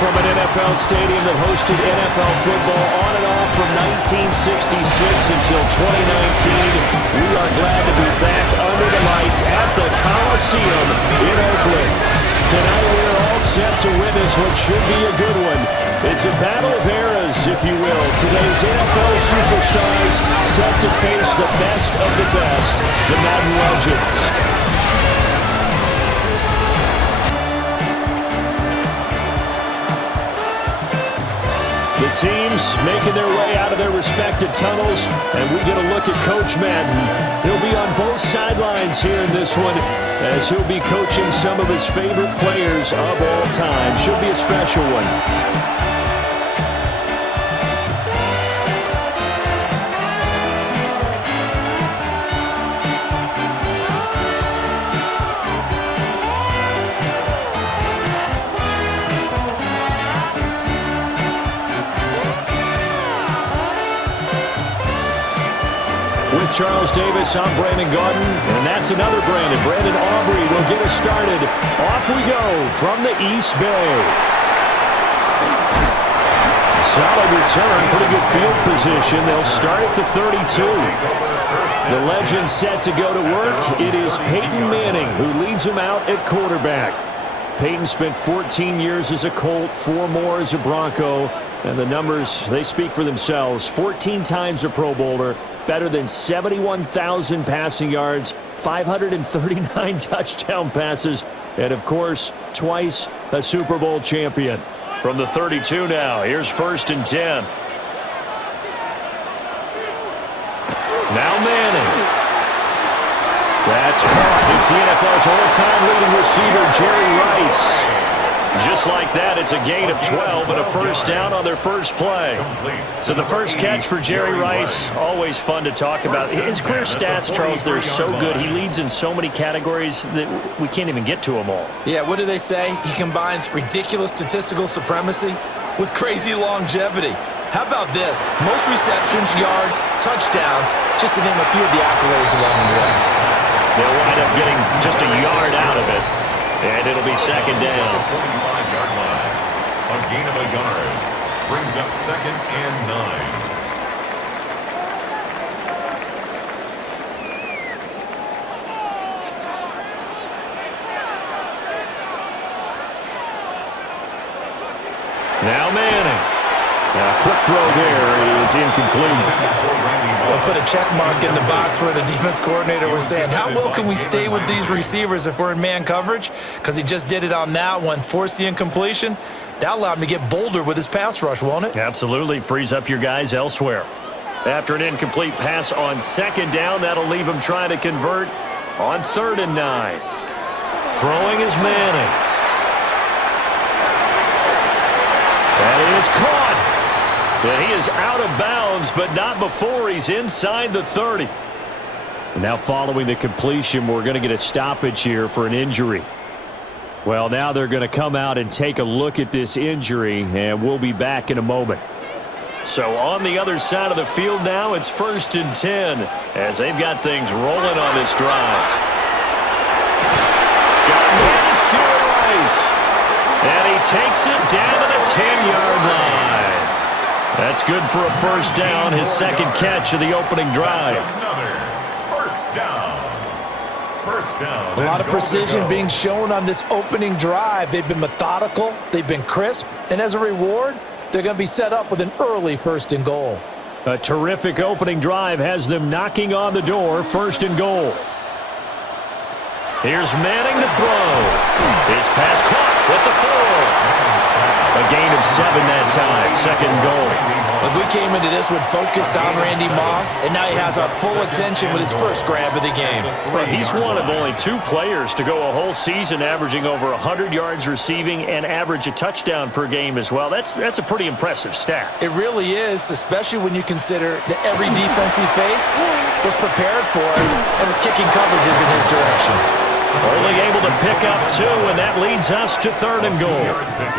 from an NFL stadium that hosted NFL football on and off from 1966 until 2019. We are glad to be back under the lights at the Coliseum in Oakland. Tonight we're all set to witness what should be a good one. It's a battle of eras, if you will. Today's NFL superstars set to face the best of the best, the Madden legends. The teams making their way out of their respective tunnels, and we get a look at Coach Madden. He'll be on both sidelines here in this one, as he'll be coaching some of his favorite players of all time. Should be a special one. With Charles Davis, I'm Brandon Garden, and that's another Brandon. Brandon Aubrey will get us started. Off we go from the East Bay. Solid return, pretty good field position. They'll start at the 32. The legend set to go to work. It is Peyton Manning who leads them out at quarterback. Peyton spent 14 years as a Colt, 4 more as a Bronco, and the numbers, they speak for themselves. 14 times a Pro Bowler, better than 71,000 passing yards, 539 touchdown passes, and of course, twice a Super Bowl champion. From the 32 now, here's 1st and 10. Now Manning. That's caught. It's the NFL's all-time leading receiver, Jerry Rice. Just like that, it's a gain of 12 and a first down on their first play. So the first catch for Jerry Rice, always fun to talk about. His career stats, Charles, they're so good. He leads in so many categories that we can't even get to them all. Yeah, what do they say? He combines ridiculous statistical supremacy with crazy longevity. How about this? Most receptions, yards, touchdowns, just to name a few of the accolades along the way. They'll wind up getting just a yard out of it. And it'll be 2nd down. 45-yard line. A gain of a yard. Brings up 2nd and 9. Now Manning. Now, quick throw there is incomplete. They'll put a check mark in the box where the defense coordinator was saying, how well can we stay with these receivers if we're in man coverage? Because he just did it on that one, forced the incompletion. That allowed him to get bolder with his pass rush, won't it? Absolutely. Frees up your guys elsewhere. After an incomplete pass on 2nd down, that'll leave him trying to convert on 3rd and 9. Throwing is Manning. That is caught. And he is out of bounds, but not before he's inside the 30. Now following the completion, we're going to get a stoppage here for an injury. Well, now they're going to come out and take a look at this injury, and we'll be back in a moment. So on the other side of the field now, it's 1st and 10 as they've got things rolling on this drive. Got a man, it's Jerry Rice. And he takes it down to the 10-yard line. That's good for a first down, his 2nd catch of the opening drive. First down. A lot of precision being shown on this opening drive. They've been methodical, they've been crisp, and as a reward, they're going to be set up with an early 1st and goal. A terrific opening drive has them knocking on the door, 1st and goal. Here's Manning to throw. His pass caught with the 4. A gain of 7 that time, 2nd goal. But we came into this one focused on Randy Moss, and now he has our full attention with his first grab of the game. Well, he's one of only 2 players to go a whole season averaging over 100 yards receiving and average a touchdown per game as well. That's a pretty impressive stat. It really is, especially when you consider that every defense he faced was prepared for it and was kicking coverages in his direction. Only able to pick up 2, and that leads us to 3rd and goal.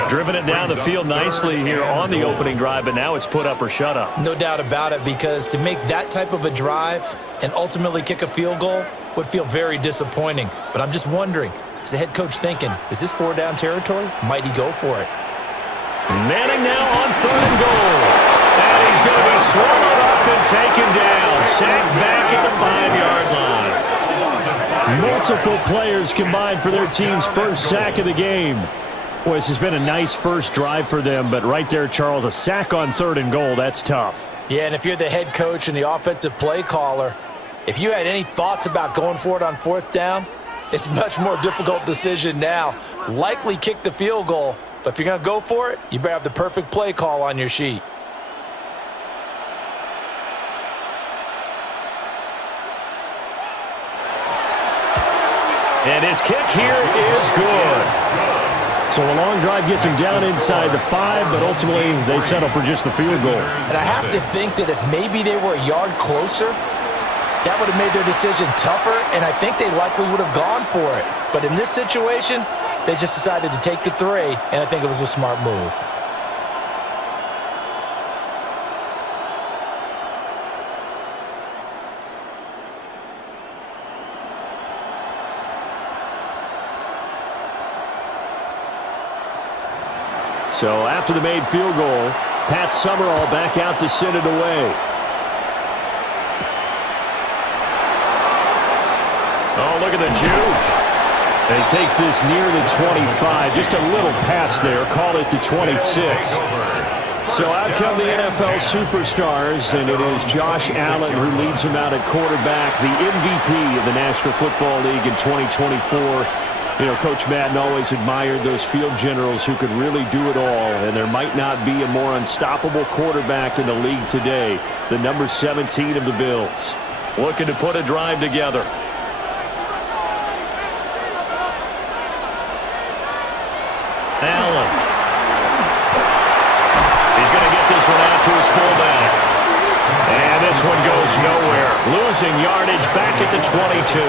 Driven it down the field nicely here on the opening drive, but now it's put up or shut up. No doubt about it, because to make that type of a drive and ultimately kick a field goal would feel very disappointing. But I'm just wondering, is the head coach thinking, is this 4-down territory? Might he go for it? Manning now on 3rd and goal. And he's going to be swallowed up and taken down. Sacked back at the 5-yard line. Multiple players combined for their team's first sack of the game. Boy, this has been a nice first drive for them, but right there, Charles, a sack on 3rd and goal, that's tough. Yeah, and if you're the head coach and the offensive play caller, if you had any thoughts about going for it on 4th down, it's a much more difficult decision now. Likely kick the field goal, but if you're going to go for it, you better have the perfect play call on your sheet. And his kick here is good. So a long drive gets him down inside the 5, but ultimately they settle for just the field goal. And I have to think that if maybe they were a yard closer, that would have made their decision tougher, and I think they likely would have gone for it. But in this situation, they just decided to take the 3, and I think it was a smart move. So after the made field goal, Pat Summerall back out to send it away. Oh, look at the juke. And he takes this near the 25. Just a little pass there. Call it the 26. So out come the NFL superstars, and it is Josh Allen who leads him out at quarterback, the MVP of the National Football League in 2024. You know, Coach Madden always admired those field generals who could really do it all, and there might not be a more unstoppable quarterback in the league today than number 17 of the Bills. Looking to put a drive together. Allen. He's going to get this one out to his fullback. And this one goes nowhere. Losing yardage back at the 22.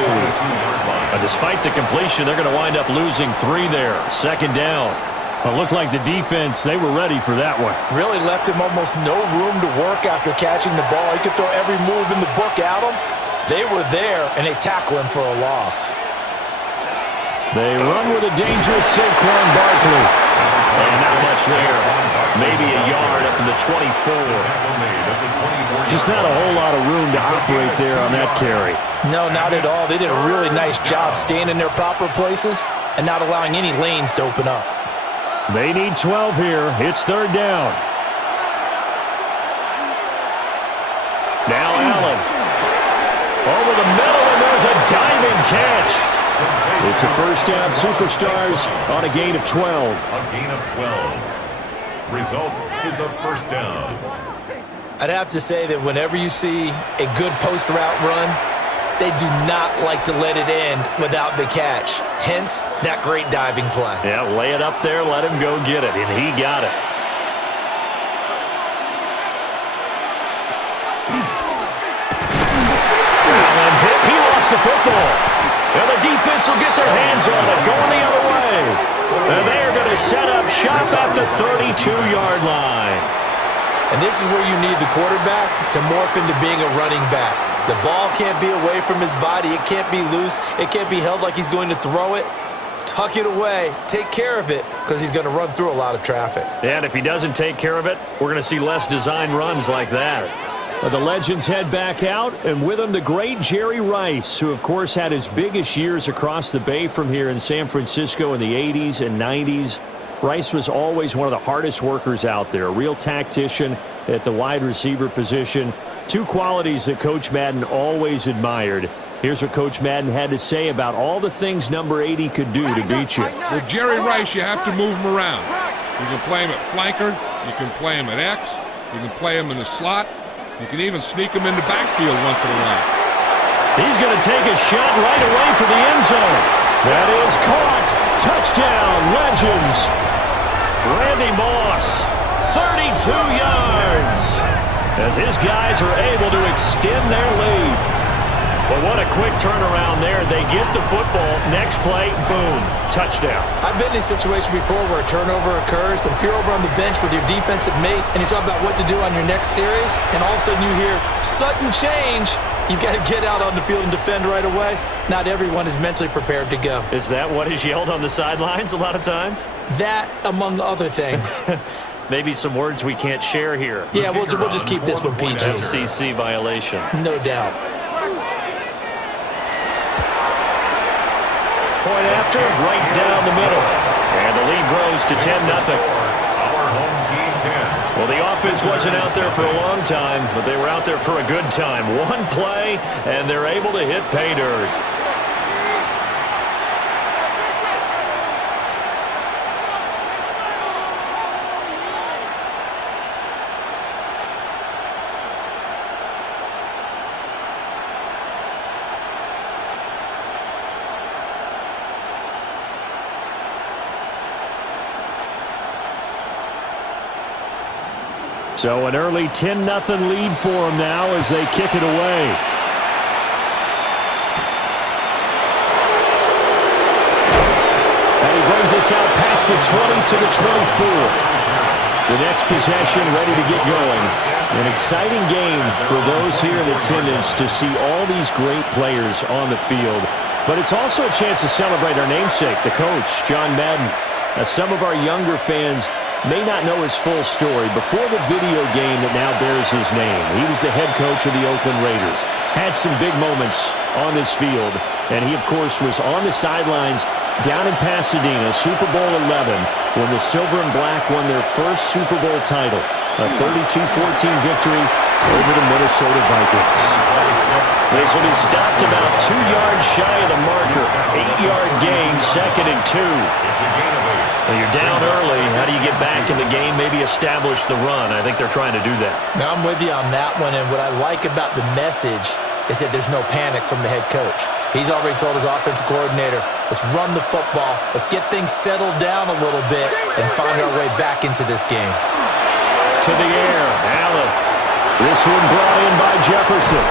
But despite the completion, they're going to wind up losing 3 there. 2nd down. Well, it looked like the defense, they were ready for that one. Really left him almost no room to work after catching the ball. He could throw every move in the book at him. They were there, and they tackle him for a loss. They run with a dangerous Saquon Barkley. And not much there. Maybe a yard up to the 24. Just not a whole lot of room to operate there on that carry. No, not at all. They did a really nice job staying in their proper places and not allowing any lanes to open up. They need 12 here. It's 3rd down. Now Allen. Over the middle, and there's a diving catch. It's a 1st down, superstars on a gain of 12. A gain of 12. Result is a 1st down. I'd have to say that whenever you see a good post route run, they do not like to let it end without the catch. Hence, that great diving play. Yeah, lay it up there, let him go get it, and he got it. Allen hit. He lost the football. And the defense will get their hands on it, going the other way. And they're going to set up shop at the 32-yard line. And this is where you need the quarterback to morph into being a running back. The ball can't be away from his body. It can't be loose. It can't be held like he's going to throw it. Tuck it away. Take care of it because he's going to run through a lot of traffic. Yeah, and if he doesn't take care of it, we're going to see less design runs like that. But the Legends head back out, and with him the great Jerry Rice, who of course had his biggest years across the bay from here in San Francisco in the 80s and 90s. Rice was always one of the hardest workers out there, a real tactician at the wide receiver position. 2 qualities that Coach Madden always admired. Here's what Coach Madden had to say about all the things number 80 could do to beat you. With Jerry Rice, you have to move him around. You can play him at flanker. You can play him at X. You can play him in the slot. You can even sneak him in the backfield once in a while. He's going to take a shot right away for the end zone. That is caught. Touchdown, Legends. Randy Moss, 32 yards. As his guys are able to extend their lead. But what a quick turnaround there. They get the football. Next play, boom, touchdown. I've been in a situation before where a turnover occurs, and if you're over on the bench with your defensive mate and you talk about what to do on your next series, and all of a sudden you hear sudden change, you've got to get out on the field and defend right away. Not everyone is mentally prepared to go. Is that what is yelled on the sidelines a lot of times? That, among other things. Maybe some words we can't share here. Yeah, we'll just keep this one PG. FCC violation. No doubt. Point after, right down the middle. And the lead grows to 10-0. Our home team 10. Well, the offense wasn't out there for a long time, but they were out there for a good time. One play, and they're able to hit pay dirt. So an early 10-0 lead for them now as they kick it away. And he brings us out past the 20 to the 24. The next possession ready to get going. An exciting game for those here in attendance to see all these great players on the field. But it's also a chance to celebrate our namesake, the coach, John Madden. Now, some of our younger fans may not know his full story. Before the video game that now bears his name, he was the head coach of the Oakland Raiders. Had some big moments on this field, and he, of course, was on the sidelines down in Pasadena, Super Bowl 11, when the Silver and Black won their first Super Bowl title, a 32-14 victory over the Minnesota Vikings. This will be stopped about 2 yards shy of the marker. 8-yard gain, 2nd and 2. It's a gain of 8. Well, you're down early. How do you get back in the game, maybe establish the run? I think they're trying to do that. Now, I'm with you on that one, and what I like about the message is that there's no panic from the head coach. He's already told his offensive coordinator, let's run the football, let's get things settled down a little bit and find our way back into this game. To the air, Allen. This one brought in by Jefferson.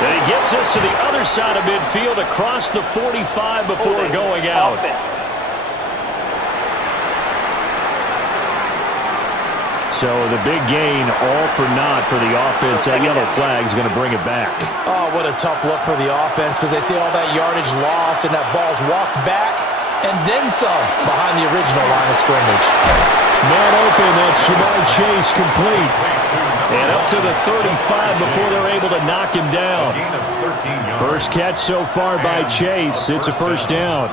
And he gets us to the other side of midfield across the 45 before going out. So the big gain, all for naught for the offense. That yellow flag is going to bring it back. Oh, what a tough look for the offense because they see all that yardage lost and that ball's walked back and then some behind the original line of scrimmage. Man open, that's Jamar Chase complete. And up to the 35 before they're able to knock him down. Gain of 13 yards. First catch so far by Chase. It's a first down.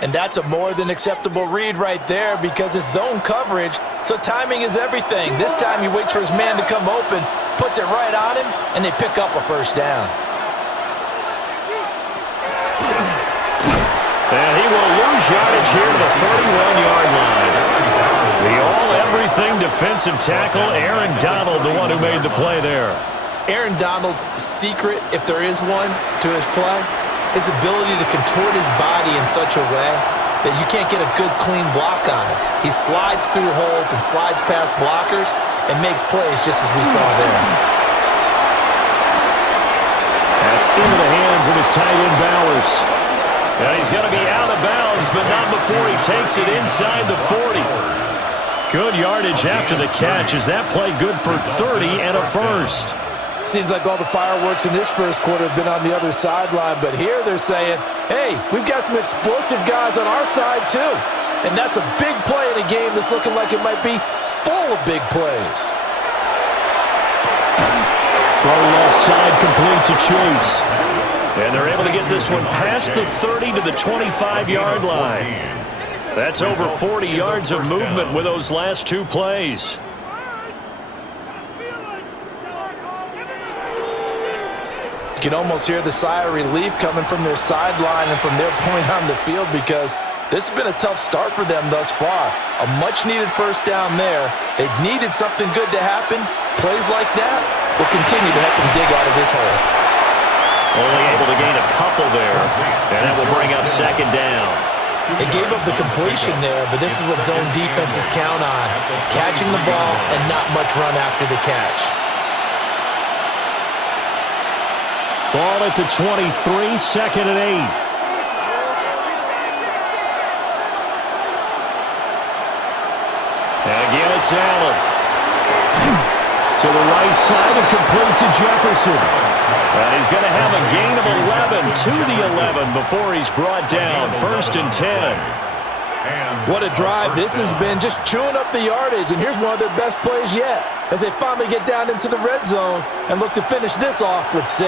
And that's a more than acceptable read right there because it's zone coverage, so timing is everything. This time he waits for his man to come open, puts it right on him, and they pick up a first down. And he will lose yardage here to the 31-yard line. The all-everything defensive tackle, Aaron Donald, the one who made the play there. Aaron Donald's secret, if there is one, to his play, his ability to contort his body in such a way that you can't get a good, clean block on him. He slides through holes and slides past blockers and makes plays just as we saw there. That's into the hands of his tight end, Bowers. And he's going to be out of bounds, but not before he takes it inside the 40. Good yardage after the catch. Is that play good for 30 and a first? Seems like all the fireworks in this first quarter have been on the other sideline, but here they're saying, hey, we've got some explosive guys on our side too. And that's a big play in a game that's looking like it might be full of big plays. Throw left side complete to Chase. And they're able to get this one past the 30 to the 25-yard line. That's over 40 yards of movement with those last two plays. You can almost hear the sigh of relief coming from their sideline and from their point on the field because this has been a tough start for them thus far. A much-needed first down there. They've needed something good to happen. Plays like that will continue to help them dig out of this hole. Only able to gain a couple there, and that will bring up second down. They gave up the completion there, but this is what zone defenses count on. Catching the ball and not much run after the catch. Ball at the 23, 2nd and 8. And again, it's Allen. To the right side and complete to Jefferson. And he's going to have a gain of 11 to the 11 before he's brought down. 1st and 10. What a drive this has been, just chewing up the yardage, and here's one of their best plays yet as they finally get down into the red zone and look to finish this off with 6.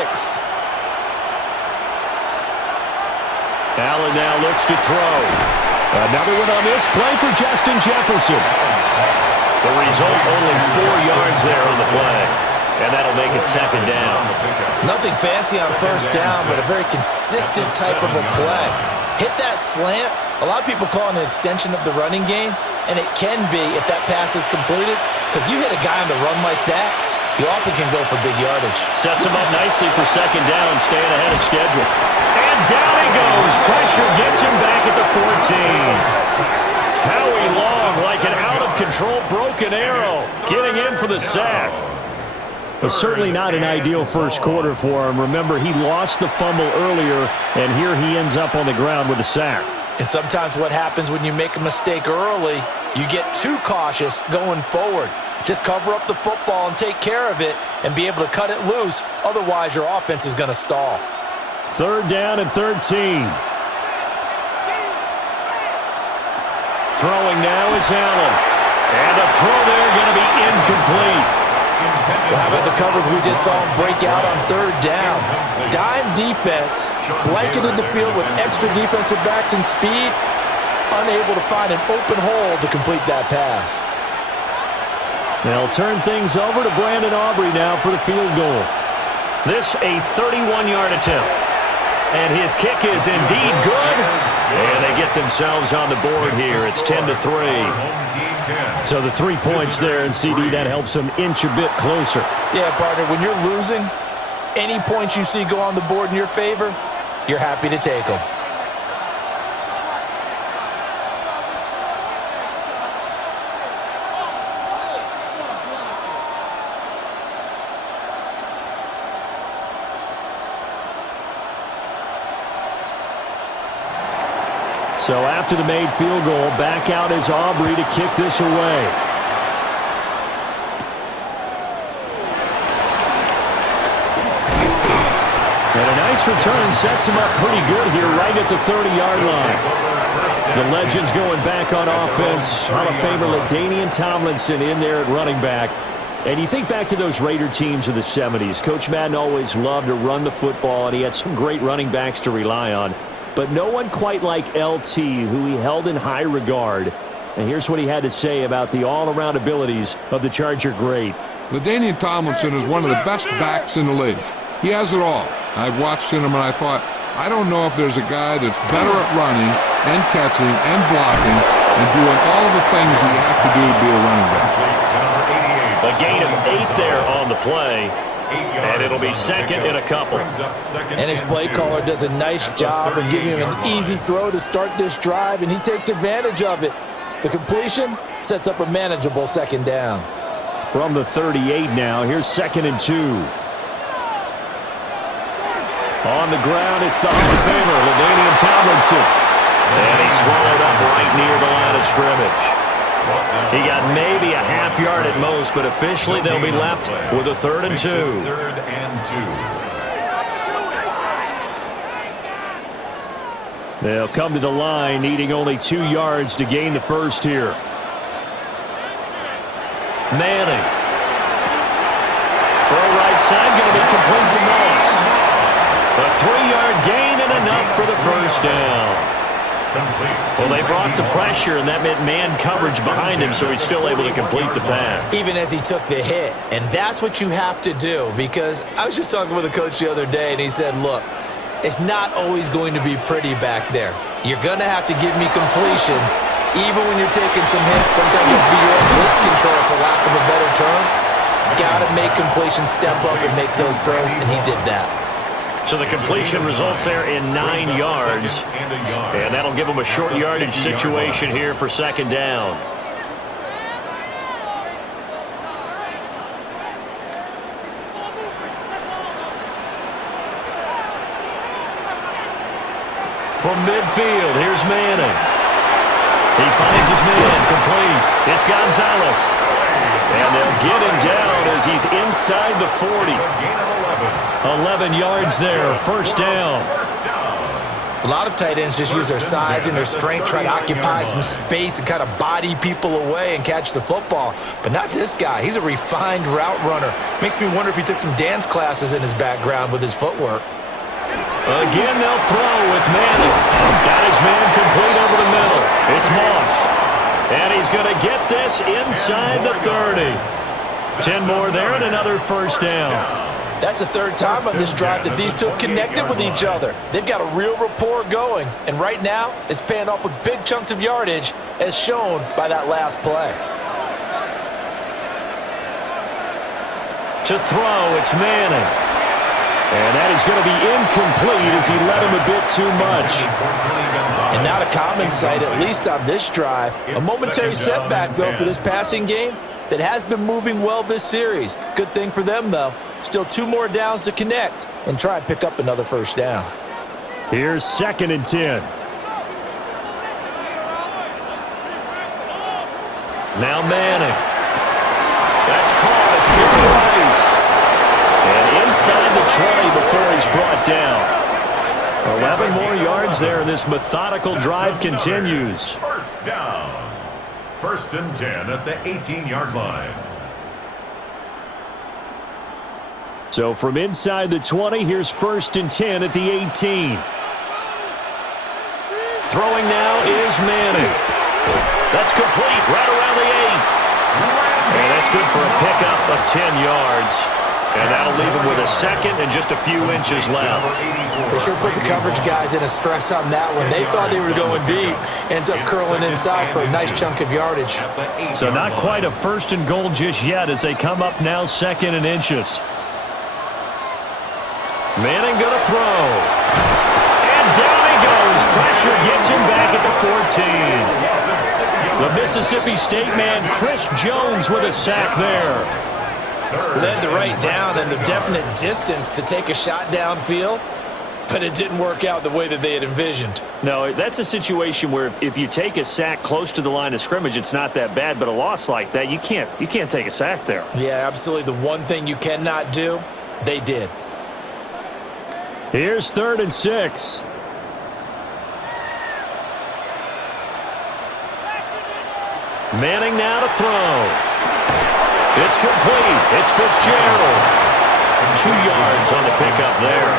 Allen now looks to throw. Another one on this play for Justin Jefferson. The result, only 4 yards there on the play, and that'll make it 2nd down. Nothing fancy on 1st down, but a very consistent type of a play. Hit that slant. A lot of people call it an extension of the running game, and it can be if that pass is completed, because you hit a guy on the run like that, he often can go for big yardage. Sets him up nicely for 2nd down, staying ahead of schedule. And down he goes. Pressure gets him back at the 14. Howie Long, like an out-of-control broken arrow, getting in for the sack. But certainly not an ideal first quarter for him. Remember, he lost the fumble earlier, and here he ends up on the ground with a sack. And sometimes what happens when you make a mistake early, you get too cautious going forward. Just cover up the football and take care of it and be able to cut it loose. Otherwise, your offense is going to stall. 3rd down and 13. Throwing now is Allen. And the throw there going to be incomplete. Well, how about the coverage we just saw him break out on 3rd down? Dime defense, blanketed the field with extra defensive backs and speed, unable to find an open hole to complete that pass. They'll turn things over to Brandon Aubrey now for the field goal. This a 31-yard attempt. And his kick is indeed good. And they get themselves on the board here. It's 10-3. So the 3 points there, and CD, that helps them inch a bit closer. Yeah, partner, when you're losing, any points you see go on the board in your favor, you're happy to take them. So after the made field goal, back out is Aubrey to kick this away. And a nice return sets him up pretty good here right at the 30-yard line. The Legends going back on offense. Hall of Famer LaDainian Tomlinson in there at running back. And you think back to those Raider teams of the 70s. Coach Madden always loved to run the football, and he had some great running backs to rely on. But no one quite like LT, who he held in high regard. And here's what he had to say about the all-around abilities of the Charger great. LaDainian Tomlinson is one of the best backs in the league. He has it all. I've watched him and I thought, I don't know if there's a guy that's better at running and catching and blocking and doing all the things you have to do to be a running back. A gain of 8 there on the play. And it'll be 2nd and a couple. And his play caller does a nice job of giving him an easy throw to start this drive, and he takes advantage of it. The completion sets up a manageable 2nd down. From the 38 now, here's 2nd and 2. On the ground, it's the Hall of Famer, LaDainian Tomlinson. And he swallowed up right near the line of scrimmage. He got maybe a half yard at most, but officially they'll be left with a 3rd and 2. 3rd and 2. They'll come to the line, needing only 2 yards to gain the first here. Manning. Throw right side, going to be complete to Moss. A 3-yard gain and enough for the first down. Well, they brought the pressure, and that meant man coverage behind him, so he's still able to complete the pass. Even as he took the hit, and that's what you have to do, because I was just talking with a coach the other day, and he said, look, it's not always going to be pretty back there. You're going to have to give me completions, even when you're taking some hits. Sometimes you have to be your own blitz control, for lack of a better term. Got to make completions step up and make those throws, and he did that. So the completion results there in 9 yards. And that'll give them a short yardage situation here for 2nd down. From midfield, here's Manning. He finds his man, complete. It's Gonzalez. And they'll get him down as he's inside the 40. 11 yards there, 1st down. A lot of tight ends just use their size and their strength, try to occupy some space and kind of body people away and catch the football. But not this guy. He's a refined route runner. Makes me wonder if he took some dance classes in his background with his footwork. Again, they'll throw with Madden. Got his man complete over the middle. It's Moss. And he's going to get this inside the 30. 10 more there and another first down. That's the third time on this drive that these two have connected with each other. They've got a real rapport going, and right now it's paying off with big chunks of yardage, as shown by that last play. To throw, it's Manning. And that is going to be incomplete as he led him a bit too much. And not a common sight, at least on this drive. A momentary setback, though, for this passing game that has been moving well this series. Good thing for them, though. Still 2 more downs to connect and try and pick up another first down. Here's 2nd and 10. Now Manning. That's caught. It's Jerry Rice. And inside the 20 before he's brought down. 11 more yards there, and this methodical drive continues. First down. 1st and 10 at the 18-yard line. So from inside the 20, here's 1st and 10 at the 18. Throwing now is Manning. That's complete right around the 8. And that's good for a pickup of 10 yards. And that'll leave him with a second and just a few inches left. They sure put the coverage guys in a stress on that one. They thought they were going deep. Ends up curling inside for a nice chunk of yardage. So not quite a 1st and goal just yet as they come up now 2nd and inches. Manning going to throw. And down he goes. Pressure gets him back at the 14. The Mississippi State man, Chris Jones, with a sack there. Led the right down and the definite distance to take a shot downfield, but it didn't work out the way that they had envisioned. No, that's a situation where if you take a sack close to the line of scrimmage, it's not that bad, but a loss like that, you can't take a sack there. Yeah, absolutely. The one thing you cannot do, they did. Here's 3rd and 6. Manning now to throw. It's complete. It's Fitzgerald. 2 yards on the pickup there.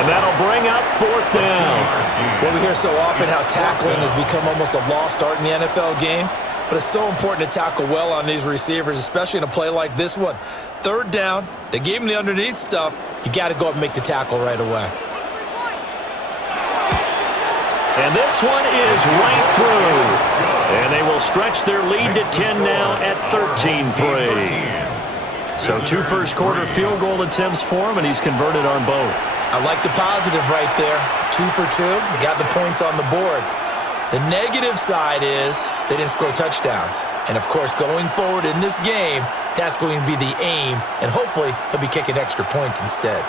And that'll bring up 4th down. Well, we hear so often how tackling has become almost a lost art in the NFL game. But it's so important to tackle well on these receivers, especially in a play like this one. 3rd down. They gave him the underneath stuff. You got to go up and make the tackle right away. And this one is right through. And they will stretch their lead to 10 now at 13-3. So 2 first-quarter field goal attempts for him, and he's converted on both. I like the positive right there. 2 for 2. Got the points on the board. The negative side is they didn't score touchdowns. And, of course, going forward in this game, that's going to be the aim. And hopefully he'll be kicking extra points instead.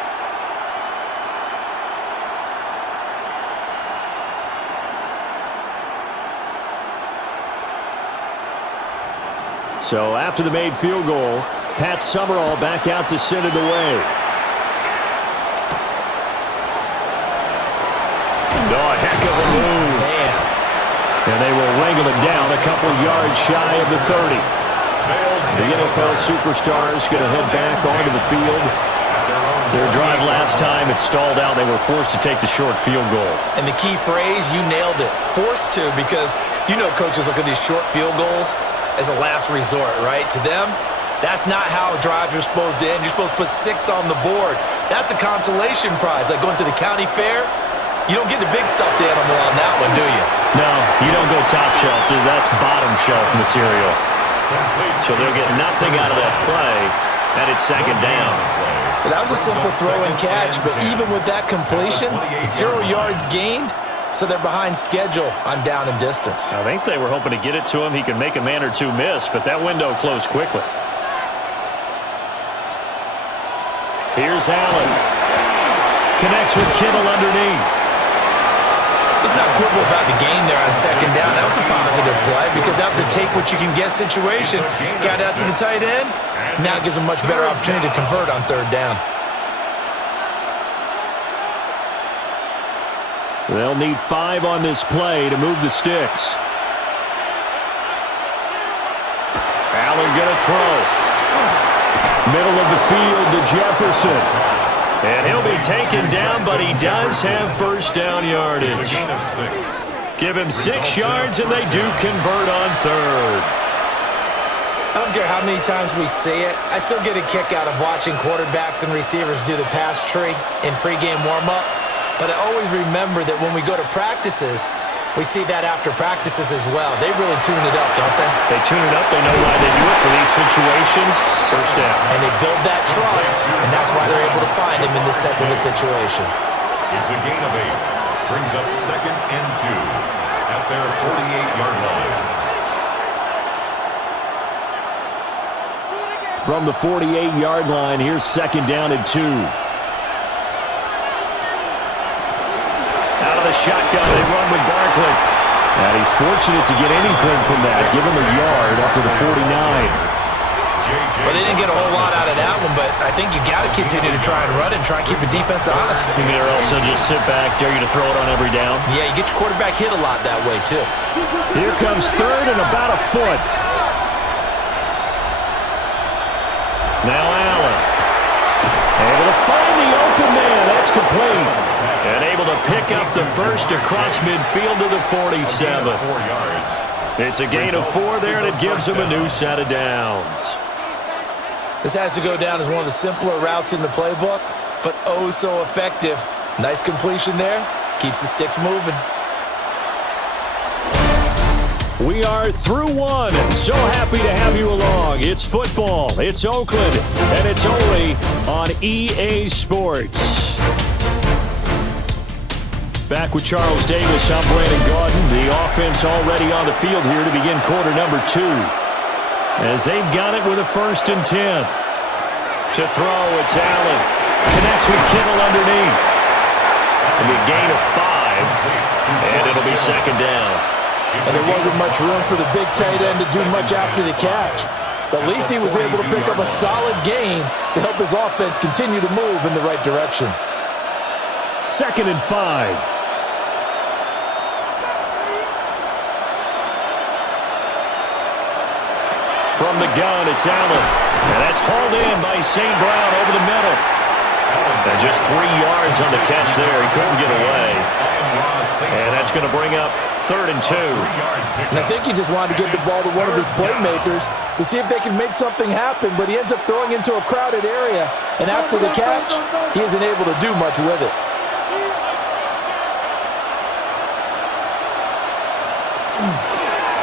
So after the made field goal, Pat Summerall back out to send it away. Oh, a heck of a move. Man. And they will wrangle it down a couple yards shy of the 30. The NFL superstars going to head back onto the field. Their drive last time, it stalled out. They were forced to take the short field goal. And the key phrase, you nailed it. Forced to, because you know coaches look at these short field goals as a last resort, right? To them, that's not how drives are supposed to end. You're supposed to put 6 on the board. That's a consolation prize. Like going to the county fair, you don't get the big stuffed animal on that one, do you? No, you don't go top shelf. That's bottom shelf material. So they'll get nothing out of that play, and it's 2nd down. That was a simple throw and catch, but even with that completion, 0 yards gained, so they're behind schedule on down and distance. I think they were hoping to get it to him. He could make a man or two miss, but that window closed quickly. Here's Allen. Connects with Kittle underneath. Let's not quibble about the gain there on 2nd down. That was a positive play because that was a take-what-you-can-get situation. Got out to the tight end. Now it gives them much better opportunity to convert on 3rd down. They'll need 5 on this play to move the sticks. Allen going to throw. Middle of the field to Jefferson. And he'll be taken down, but he does have first down yardage. Give him 6 yards, and they do convert on third. I don't care how many times we see it. I still get a kick out of watching quarterbacks and receivers do the pass tree in pregame warm-up. But I always remember that when we go to practices, we see that after practices as well. They really tune it up, don't they? They tune it up. They know why they do it for these situations. First down. And they build that trust, and that's why they're able to find him in this type of a situation. It's a gain of 8. Brings up 2nd and 2 at their 48-yard line. From the 48-yard line, here's 2nd down and 2. Out of the shotgun, they run with Barkley. And he's fortunate to get anything from that. Give him a yard up to the 49. Well, they didn't get a whole lot out of that one, but I think you got to continue to try and run and try and keep the defense honest. You mean, or else they'll just sit back, dare you to throw it on every down? Yeah, you get your quarterback hit a lot that way, too. Here comes 3rd and about a foot. Now Allen. Able to find the open man. That's complete. And able to pick up the first across midfield to the 47. 4 yards. It's a gain of 4 there, and it gives them a new set of downs. This has to go down as one of the simpler routes in the playbook, but oh so effective. Nice completion there. Keeps the sticks moving. We are through one. So happy to have you along. It's football. It's Oakland. And it's only on EA Sports. Back with Charles Davis, I'm Brandon Gaudin. The offense already on the field here to begin quarter number 2. As they've got it with a 1st and 10. To throw, it's Allen. Connects with Kittle underneath. And a gain of 5. And it'll be 2nd down. And there wasn't much room for the big tight end to do much after the catch. But at least he was able to pick up a solid gain to help his offense continue to move in the right direction. 2nd and 5. From the gun, it's Allen. And that's hauled in by St. Brown over the middle. And just 3 yards on the catch there. He couldn't get away. And that's going to bring up 3rd and 2. And I think he just wanted to get the ball to one of his playmakers to see if they can make something happen, but he ends up throwing into a crowded area. And after the catch, he isn't able to do much with it.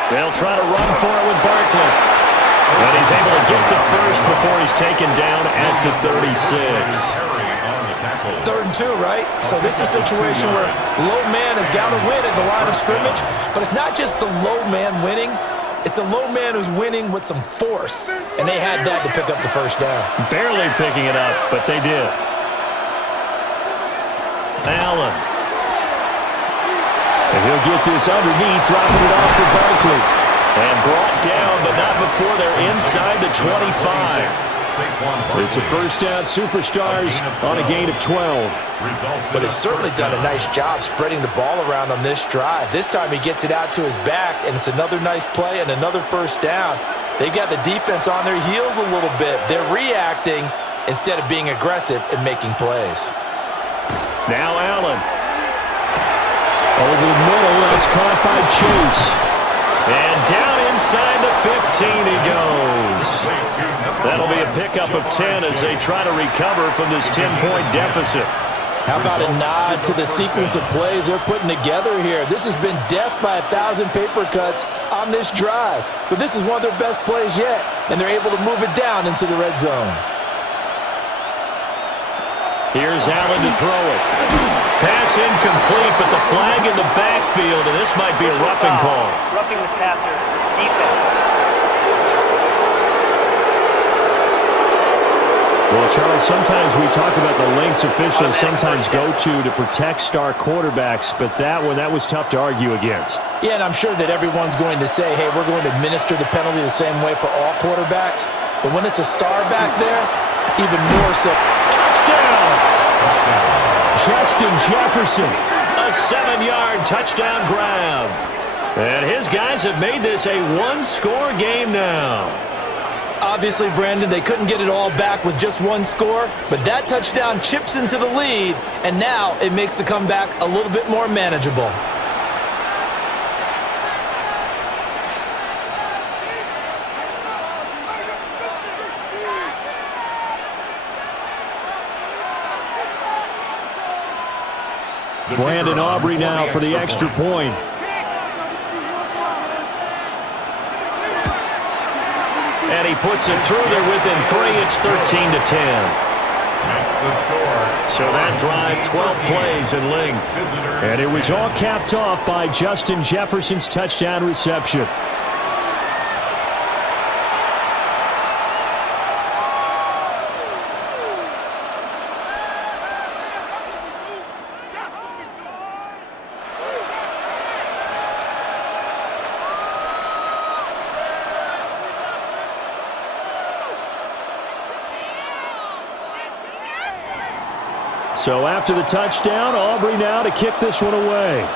They'll try to run for it with Barkley. And he's able to get the first before he's taken down at the 36. 3rd and 2, right? So this is a situation where low man has got to win at the line of scrimmage, but it's not just the low man winning. It's the low man who's winning with some force, and they had that to pick up the first down. Barely picking it up, but they did. Allen. And he'll get this underneath, dropping it off for Barkley. And brought down, but not before they're inside the 25. It's a first down. Superstars on a gain of 12. But they've certainly done a nice job spreading the ball around on this drive. This time he gets it out to his back, and it's another nice play and another first down. They've got the defense on their heels a little bit. They're reacting instead of being aggressive and making plays. Now Allen. Over the middle, that's caught by Chase. And down inside the 15 he goes. That'll be a pickup of 10 as they try to recover from this 10-point deficit. How about a nod to the sequence of plays they're putting together here? This has been death by 1,000 paper cuts on this drive. But this is one of their best plays yet, and they're able to move it down into the red zone. Here's Allen to throw it. Pass incomplete, but the flag in the backfield, and this might be a roughing call. Roughing the passer, defense. Well, Charles, sometimes we talk about the lengths officials sometimes go to protect star quarterbacks, but that one, that was tough to argue against. Yeah, and I'm sure that everyone's going to say, hey, we're going to administer the penalty the same way for all quarterbacks. But when it's a star back there, even more so. Touchdown! Justin Jefferson A 7-yard touchdown grab. And his guys have made this a one-score game now. Obviously, Brandon, they couldn't get it all back with just one score, but that touchdown chips into the lead, and now it makes the comeback a little bit more manageable. Brandon Aubrey now for the extra point. And he puts it through there within 3. It's 13-10. That's the score. So that drive, 12 plays in length. And it was all capped off by Justin Jefferson's touchdown reception. So after the touchdown, Aubrey now to kick this one away.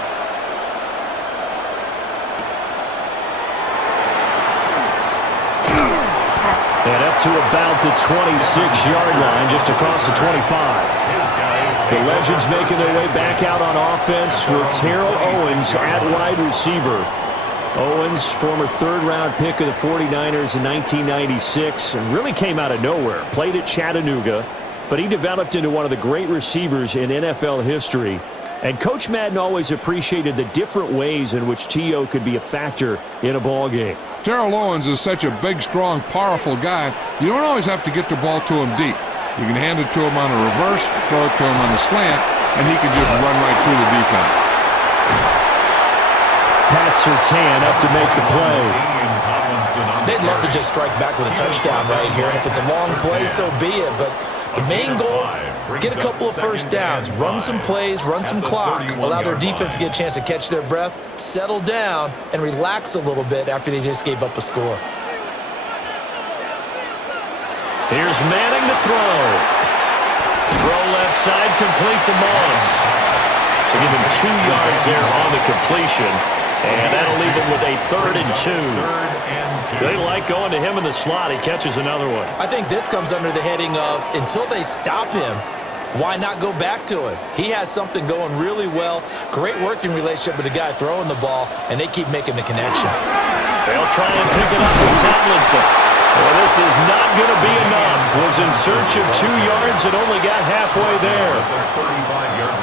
And up to about the 26-yard line, just across the 25. The Legends making their way back out on offense with Terrell Owens at wide receiver. Owens, former third-round pick of the 49ers in 1996, and really came out of nowhere. Played at Chattanooga, but he developed into one of the great receivers in NFL history. And Coach Madden always appreciated the different ways in which T.O. could be a factor in a ball game. Terrell Owens is such a big, strong, powerful guy. You don't always have to get the ball to him deep. You can hand it to him on a reverse, throw it to him on a slant, and he can just run right through the defense. Pat Surtain up to make the play. They'd love to just strike back with a touchdown right here, and if it's a long play, so be it. But the main goal, get a couple of first downs, run some plays, run some clock, allow their defense to get a chance to catch their breath, settle down, and relax a little bit after they just gave up a score. Here's Manning to throw. Throw left side, complete to Moss. So give him 2 yards there on the completion. And that'll leave him with a 3rd and 2. They like going to him in the slot. He catches another one. I think this comes under the heading of, until they stop him, why not go back to it? He has something going really well. Great working relationship with the guy throwing the ball, and they keep making the connection. They'll try and pick it up with Tomlinson. Well, this is not going to be enough. Was in search of 2 yards and only got halfway there.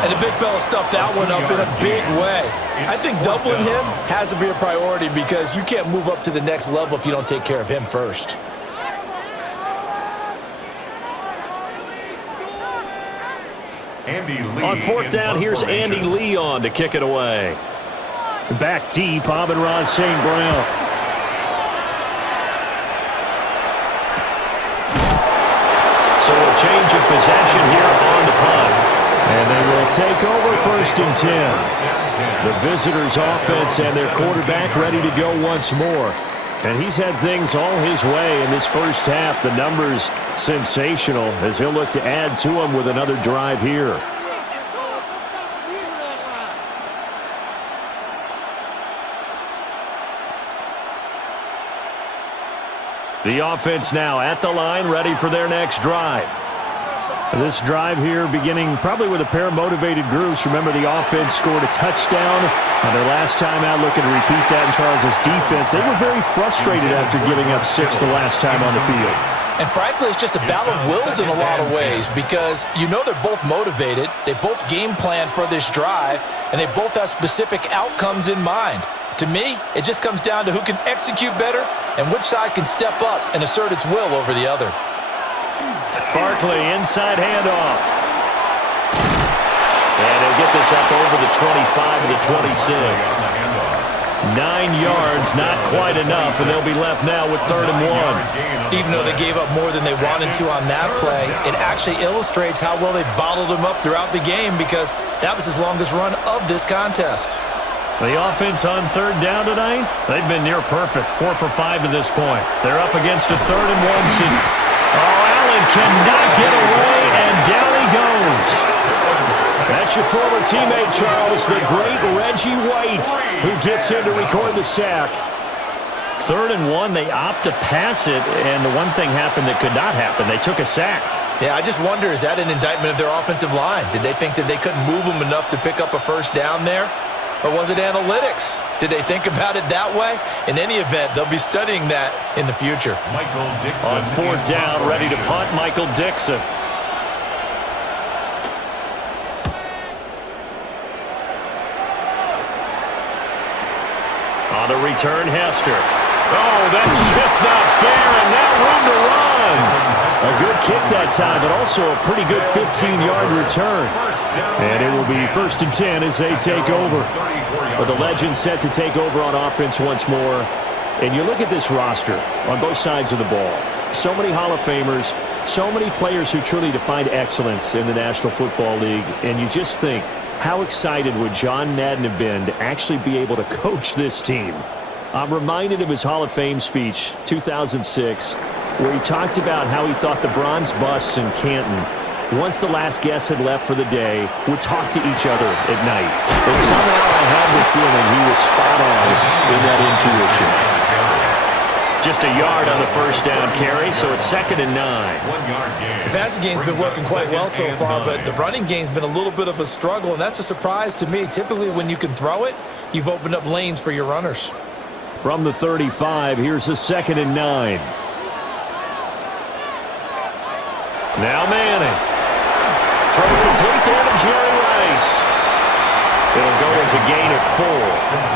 And the big fella stuffed that one up in a big way. I think doubling him has to be a priority because you can't move up to the next level if you don't take care of him first. On 4th down, here's Andy Lee on to kick it away. Back deep, Amon-Ra St. Brown. So a change of possession here on the punt. And they will take over 1st and 10. The visitors' offense and their quarterback ready to go once more. And he's had things all his way in this first half. The numbers sensational as he'll look to add to them with another drive here. The offense now at the line, ready for their next drive. This drive here beginning probably with a pair of motivated groups. Remember, the offense scored a touchdown on their last time out, looking to repeat that in Charles's defense. They were very frustrated after giving up 6 the last time on the field. And frankly, it's just a battle of wills in a lot of ways because you know they're both motivated, they both game plan for this drive, and they both have specific outcomes in mind. To me, it just comes down to who can execute better and which side can step up and assert its will over the other. Barkley, inside handoff. And he'll get this up over the 25 to the 26. 9 yards, not quite enough, and they'll be left now with 3rd and 1. Even though they gave up more than they wanted to on that play, it actually illustrates how well they bottled them up throughout the game because that was his longest run of this contest. The offense on 3rd down tonight, they've been near perfect, 4 for 5 to this point. They're up against a 3rd and 1. Oh, Allen cannot get away, and down he goes. That's your former teammate, Charles, the great Reggie White, who gets in to record the sack. 3rd and 1, they opt to pass it, and the one thing happened that could not happen. They took a sack. Yeah, I just wonder, is that an indictment of their offensive line? Did they think that they couldn't move them enough to pick up a first down there? Or was it analytics? Did they think about it that way? In any event, they'll be studying that in the future. Michael Dixon. On 4th down, ready to punt, Michael Dixon. On the return, Hester. Oh, that's just not fair, and now room to run. A good kick that time, but also a pretty good 15-yard return. And it will be 1st and 10 as they take over. But the Legends set to take over on offense once more. And you look at this roster on both sides of the ball. So many Hall of Famers, so many players who truly defined excellence in the National Football League. And you just think, how excited would John Madden have been to actually be able to coach this team? I'm reminded of his Hall of Fame speech, 2006, where he talked about how he thought the bronze busts in Canton, once the last guest had left for the day, would talk to each other at night. And somehow I have the feeling he was spot on in that intuition. Just a yard on the first down carry, so it's 2nd and 9. 1 yard gain. The passing game's been working quite well so far, but the running game's been a little bit of a struggle, and that's a surprise to me. Typically, when you can throw it, you've opened up lanes for your runners. From the 35, here's a 2nd and 9. Now Manning. Throw complete there to Jerry Rice. It'll go as a gain of 4.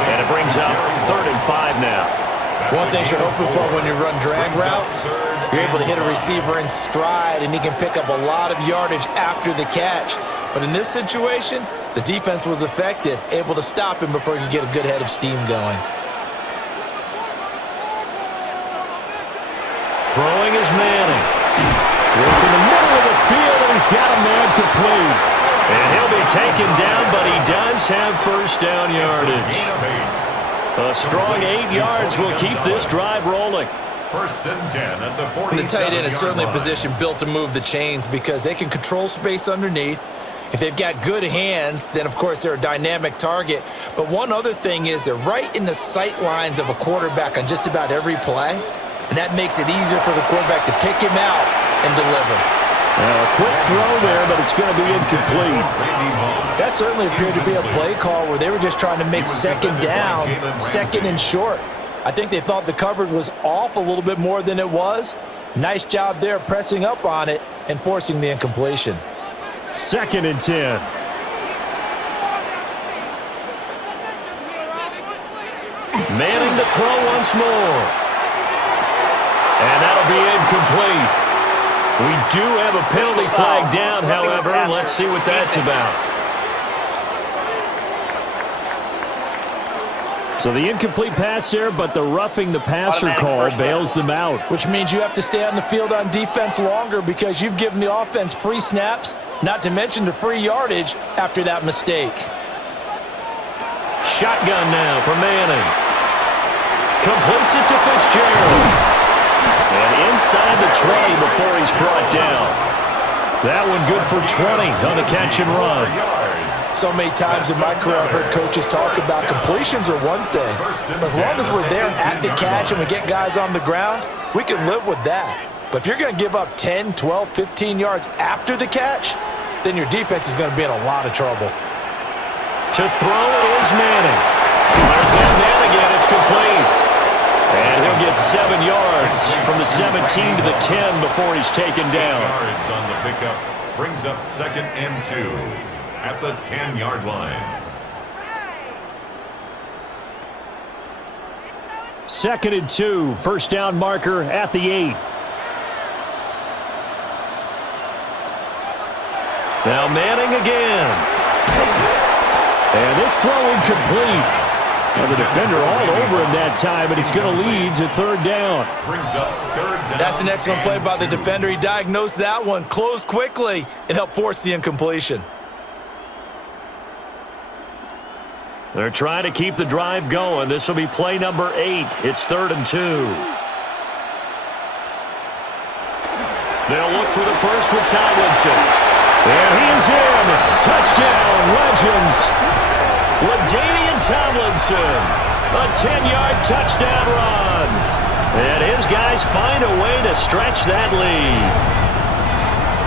And it brings up 3rd and 5 now. One thing you're hoping for when you run drag routes, you're able to hit a receiver in stride, and he can pick up a lot of yardage after the catch. But in this situation, the defense was effective, able to stop him before he could get a good head of steam going. Throwing is Manning. He's in the middle of the field, and he's got a man complete. And he'll be taken down, but he does have first down yardage. A strong 8 yards will keep this drive rolling. 1st and 10 at the 47-yard line. The tight end is certainly a position built to move the chains because they can control space underneath. If they've got good hands, then of course they're a dynamic target. But one other thing is they're right in the sight lines of a quarterback on just about every play. And that makes it easier for the quarterback to pick him out and deliver. Now, a quick throw there, but it's going to be incomplete. That certainly appeared to be a play call where they were just trying to make 2nd down, 2nd and short. I think they thought the coverage was off a little bit more than it was. Nice job there pressing up on it and forcing the incompletion. 2nd and 10. Manning to throw once more. And that'll be incomplete. We do have a penalty flag down, however. Let's see what that's about. So the incomplete pass there, but the roughing the passer call bails them out. Which means you have to stay on the field on defense longer because you've given the offense free snaps, not to mention the free yardage after that mistake. Shotgun now for Manning. Completes it to Fitzgerald. And inside the 20 before he's brought down. That one good for 20 on the catch and run. So many times in my career I've heard coaches talk about completions are one thing. But as long as we're there at the catch and we get guys on the ground, we can live with that. But if you're going to give up 10, 12, 15 yards after the catch, then your defense is going to be in a lot of trouble. To throw is Manning. There's that man again. It's complete. And he'll get 7 yards from the 17 to the 10 before he's taken down. Yards on the pickup brings up 2nd and 2 at the 10-yard line. 2nd and 2, first down marker at the 8. Now Manning again. And this throw incomplete. And the defender all over him that time, and it's going to lead to 3rd down. Brings up 3rd down. That's an excellent play by the defender. He diagnosed that one, closed quickly, and helped force the incompletion. They're trying to keep the drive going. This will be play number 8. It's 3rd and 2. They'll look for the first with Tomlinson. And he is in. Touchdown, Legends. LaDainian Tomlinson. A 10-yard touchdown run. And his guys find a way to stretch that lead.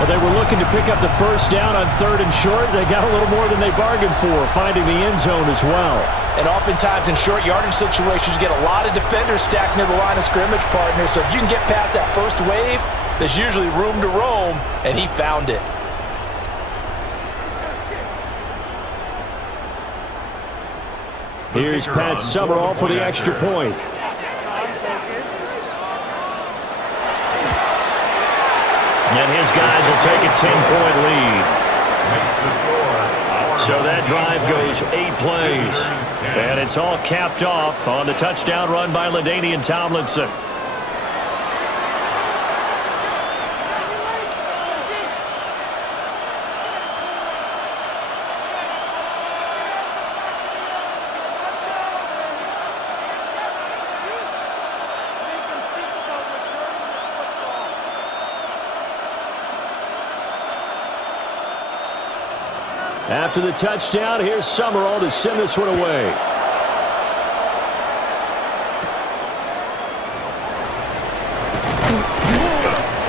Well, they were looking to pick up the first down on 3rd and short. They got a little more than they bargained for, finding the end zone as well. And oftentimes in short yardage situations, you get a lot of defenders stacked near the line of scrimmage, partner. So if you can get past that first wave, there's usually room to roam, and he found it. Here's Pat Summerall for the extra point. And his guys will take a 10-point lead. So that drive goes 8 plays. And it's all capped off on the touchdown run by LaDainian Tomlinson. After the touchdown, here's Summerall to send this one away.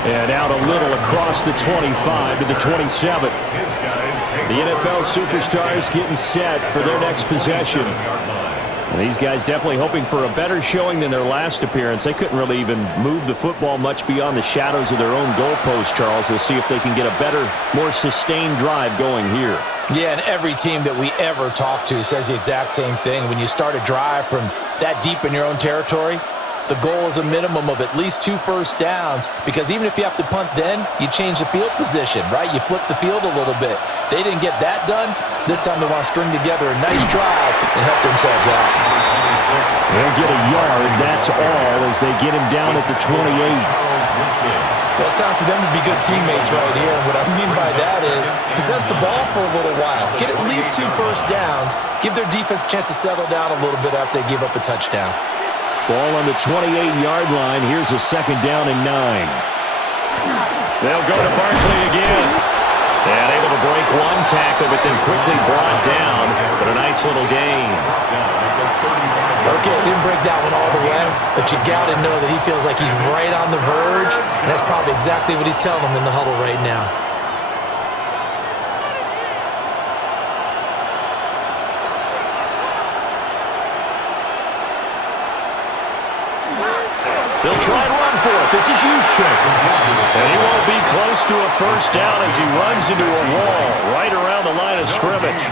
And out a little across the 25 to the 27. The NFL superstars getting set for their next possession. And these guys definitely hoping for a better showing than their last appearance. They couldn't really even move the football much beyond the shadows of their own goalpost, Charles. We'll see if they can get a better, more sustained drive going here. Yeah, and every team that we ever talk to says the exact same thing. When you start a drive from that deep in your own territory, the goal is a minimum of at least 2 first downs, because even if you have to punt then, you change the field position, right? You flip the field a little bit. They didn't get that done. This time they want to string together a nice drive and help themselves out. They'll get a yard, that's all, as they get him down at the 28. Well, it's time for them to be good teammates right here. And what I mean by that is possess the ball for a little while. Get at least 2 first downs. Give their defense a chance to settle down a little bit after they give up a touchdown. Ball on the 28-yard line. Here's a 2nd down and 9. They'll go to Barkley again. And able to break one tackle, but then quickly brought down. But a nice little gain. Okay, didn't break that one all the way, but you got to know that he feels like he's right on the verge, and that's probably exactly what he's telling them in the huddle right now. They'll try and run for it. This is Juszczyk. And he won't be close to a first down as he runs into a wall right around the line of scrimmage.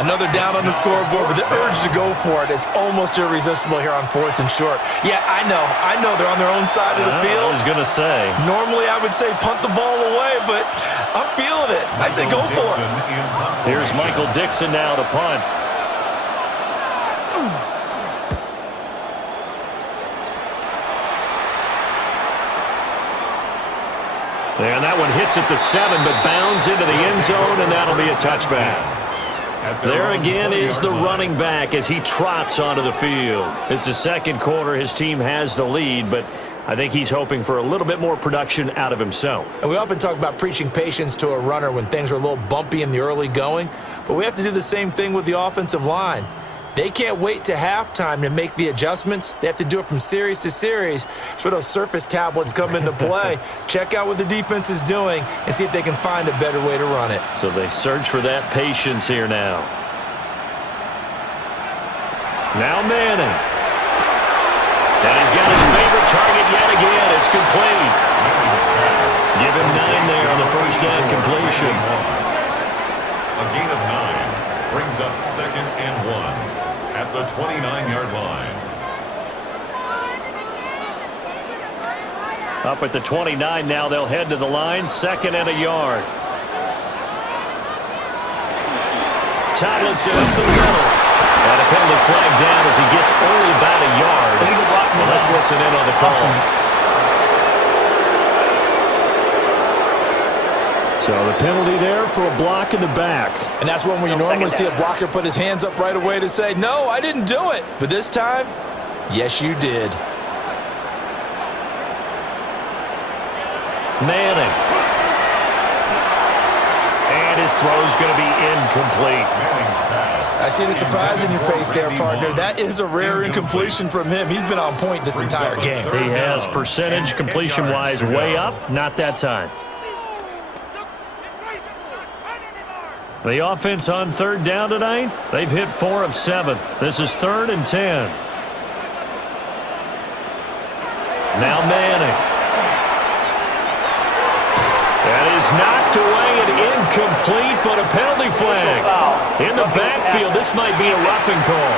Another down on the scoreboard, but the urge to go for it is almost irresistible here on 4th and short. Yeah, I know they're on their own side of the field. I was going to say. Normally I would say punt the ball away, but I'm feeling it. I say go for it. Here's Michael Dixon now to punt. And that one hits at the 7, but bounds into the end zone, and that'll be a touchback. There again is the running back as he trots onto the field. It's the 2nd quarter. His team has the lead, but I think he's hoping for a little bit more production out of himself. And we often talk about preaching patience to a runner when things are a little bumpy in the early going, but we have to do the same thing with the offensive line. They can't wait to halftime to make the adjustments. They have to do it from series to series. It's where those surface tablets come into play. Check out what the defense is doing and see if they can find a better way to run it. So they search for that patience here now. Now Manning. And he's got his favorite target yet again. It's complete. Give him 9 there on the first down completion. A gain of 9 brings up 2nd and 1 at the 29-yard line. Up at the 29 now, they'll head to the line, 2nd and a yard. Tomlinson up the middle. And a penalty flag down as he gets only about a yard. Well, let's listen in on the call. So the penalty there for a block in the back. And that's one where you normally see a blocker put his hands up right away to say, no, I didn't do it. But this time, yes, you did. Manning. His throw is going to be incomplete. I see the surprise in your face there, partner. That is a rare incompletion from him. He's been on point this entire game. He has percentage completion-wise way up, not that time. The offense on third down tonight, they've hit 4 of 7. This is 3rd and 10. Now Manning. That is knocked away and incomplete, but a penalty flag. In the backfield, this might be a roughing call.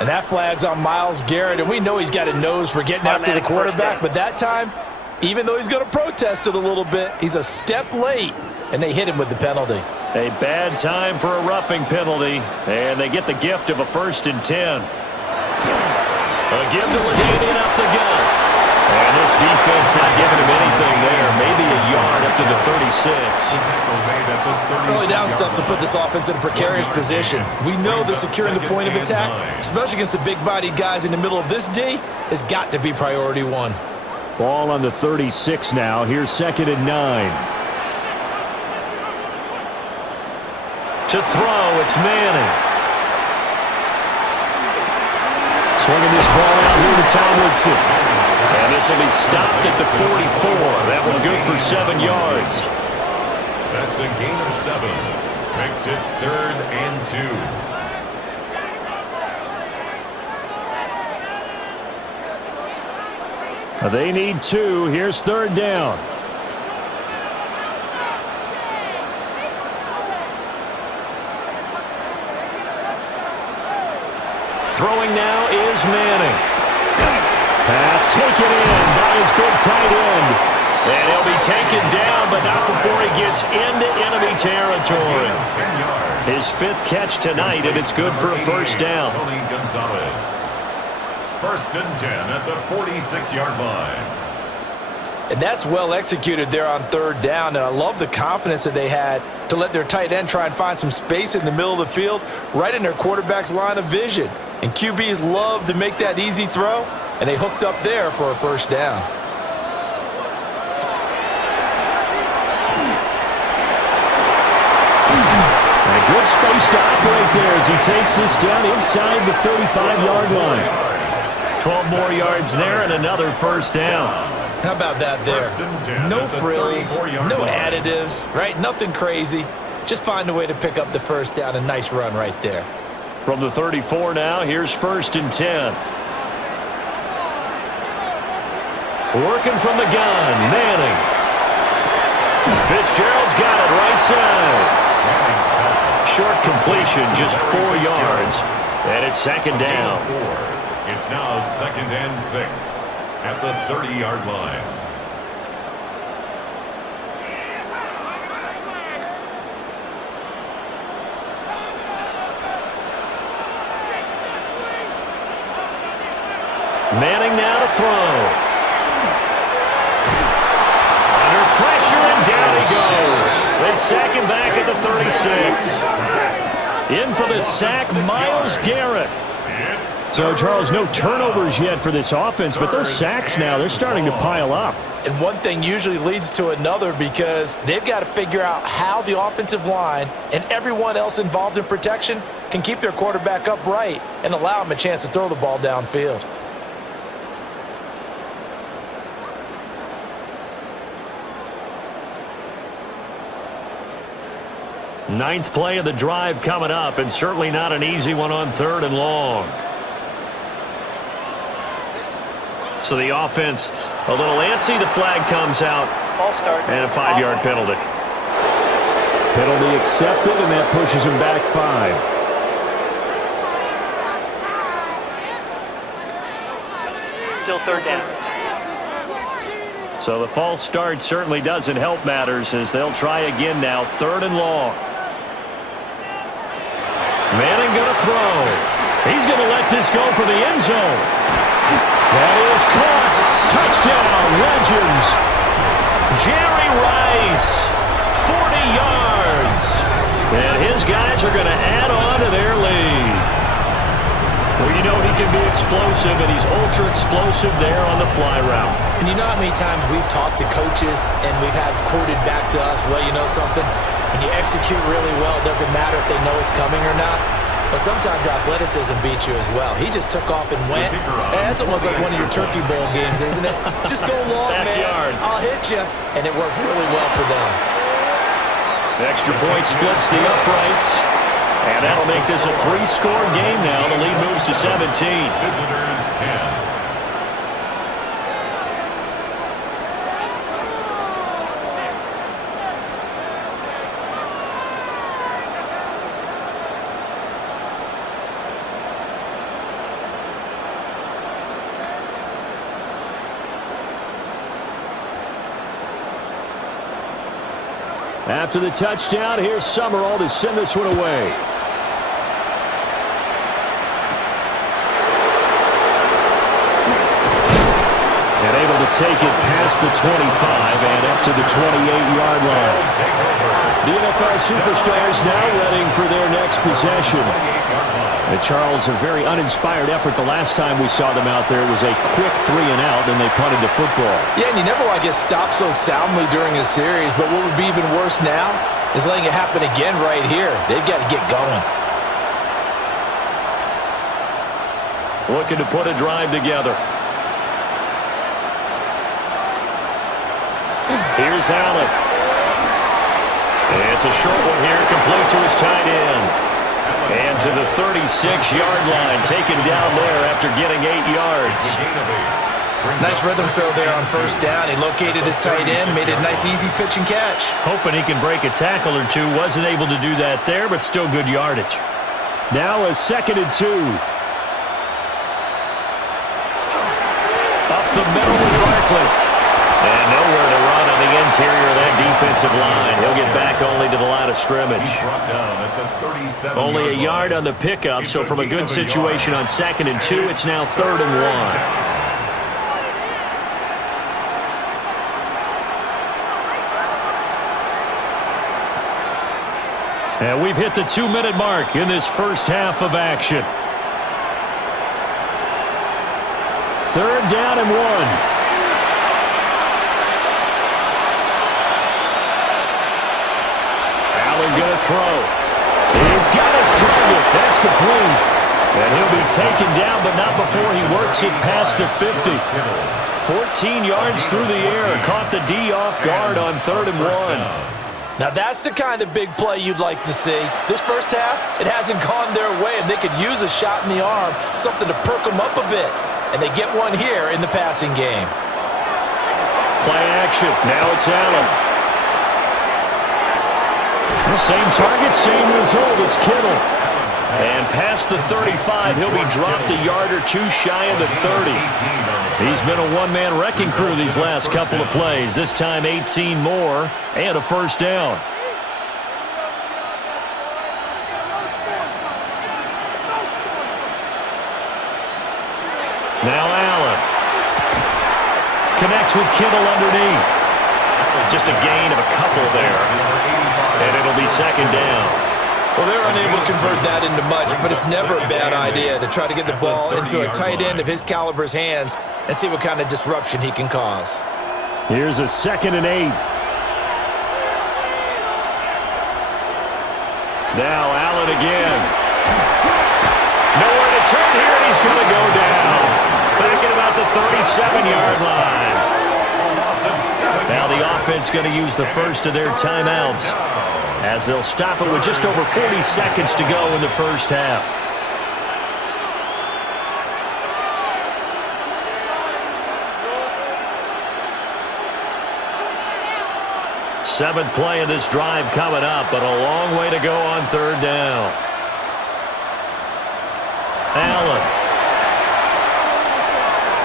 And that flag's on Myles Garrett, and we know he's got a nose for getting after the quarterback, but that time, even though he's going to protest it a little bit, he's a step late, and they hit him with the penalty. A bad time for a roughing penalty, and they get the gift of a 1st and 10. A give to Ladainian up the gut. And this defense not giving him anything there. Maybe a yard up to the 36. Early down stuff will put this offense in a precarious position. We know that securing the point of attack, especially against the big-bodied guys in the middle of this D, has got to be priority 1. Ball on the 36 now. Here's 2nd and 9. To throw, it's Manning. Swinging this ball out here to Tomlinson. And this will be stopped at the 44. That one good for 7 yards. That's a gain of 7. Makes it 3rd and 2. They need 2. Here's 3rd down. Throwing now is Manning. Pass taken in by his big tight end. And he'll be taken down, but not before he gets into enemy territory. His 5th catch tonight, and it's good for a 1st down. 1st and 10 at the 46-yard line. And that's well executed there on 3rd down, and I love the confidence that they had to let their tight end try and find some space in the middle of the field, right in their quarterback's line of vision. And QBs love to make that easy throw, and they hooked up there for a 1st down. And a good space to operate there as he takes this down inside the 35-yard line. 12 more yards there and another 1st down. How about that there? No frills, no additives, right? Nothing crazy. Just find a way to pick up the 1st down. A nice run right there. From the 34 now, here's 1st and 10. Working from the gun, Manning. Fitzgerald's got it right side. Short completion, just 4 yards. And it's 2nd down. It's now 2nd and 6 at the 30-yard line. Manning now to throw. Under pressure, and down he goes. They sack him back at the 36. In for the sack, Myles Garrett. So, Charles, no turnovers yet for this offense, but those sacks now, they're starting to pile up. And one thing usually leads to another because they've got to figure out how the offensive line and everyone else involved in protection can keep their quarterback upright and allow him a chance to throw the ball downfield. Ninth play of the drive coming up, and certainly not an easy one on 3rd and long. So the offense a little antsy. The flag comes out, and a 5-yard penalty. Penalty accepted, and that pushes him back 5. Still 3rd down. So the false start certainly doesn't help matters as they'll try again now, 3rd and long. Manning going to throw. He's going to let this go for the end zone. That is caught. Touchdown, Legends. Jerry Rice, 40 yards. And his guys are going to add on to their lead. Well, you know he can be explosive, and he's ultra-explosive there on the fly route. And you know how many times we've talked to coaches and we've had quoted back to us, well, you know something? When you execute really well, it doesn't matter if they know it's coming or not. But sometimes athleticism beats you as well. He just took off and went. That's almost like one of your Turkey Bowl games, isn't it? Just go long, Backyard. man. I'll hit you. And it worked really well for them. The extra point splits the uprights. And that'll make this a 3-score game now. The lead moves to 17. Visitors 10. After the touchdown, here's Summerall to send this one away. And able to take it past the 25 and up to the 28-yard line. The NFL superstars now readying for their next possession. And Charles, a very uninspired effort the last time we saw them out there. It was a quick 3-and-out, and they punted the football. Yeah, and you never want to get stopped so soundly during a series, but what would be even worse now is letting it happen again right here. They've got to get going. Looking to put a drive together. Here's Allen. It's a short one here, complete to his tight end. And to the 36-yard line, taken down there after getting 8 yards. Nice rhythm throw there on first down. He located his tight end, made it a nice easy pitch and catch. Hoping he can break a tackle or two. Wasn't able to do that there, but still good yardage. Now a 2nd and 2. Up the middle with Barkley. And nowhere to run on the interior of that defensive line. He'll get back only to the line of scrimmage. Only a yard on the pickup, so from a good situation on 2nd and 2, it's now 3rd and 1. And we've hit the 2-minute mark in this first half of action. 3rd down and 1. Going to throw. He's got his target. That's complete. And he'll be taken down, but not before he works it past the 50. 14 yards through the air. Caught the D off guard on 3rd and 1. Now that's the kind of big play you'd like to see. This first half, it hasn't gone their way, and they could use a shot in the arm, something to perk them up a bit. And they get one here in the passing game. Play action. Now it's Allen. Same target, same result. It's Kittle. And past the 35, he'll be dropped a yard or two shy of the 30. He's been a one-man wrecking crew these last couple of plays. This time 18 more and a first down. Now Allen. Connects with Kittle underneath. Just a gain of a couple there. And it'll be 2nd down. Well, they're unable to convert that into much, but it's never a bad idea to try to get the ball into a tight end of his caliber's hands and see what kind of disruption he can cause. Here's a 2nd and 8. Now Allen again. Nowhere to turn here, and he's going to go down. Back at about the 37-yard line. Now the offense going to use the first of their timeouts as they'll stop it with just over 40 seconds to go in the first half. Seventh play of this drive coming up, but a long way to go on 3rd down. Allen.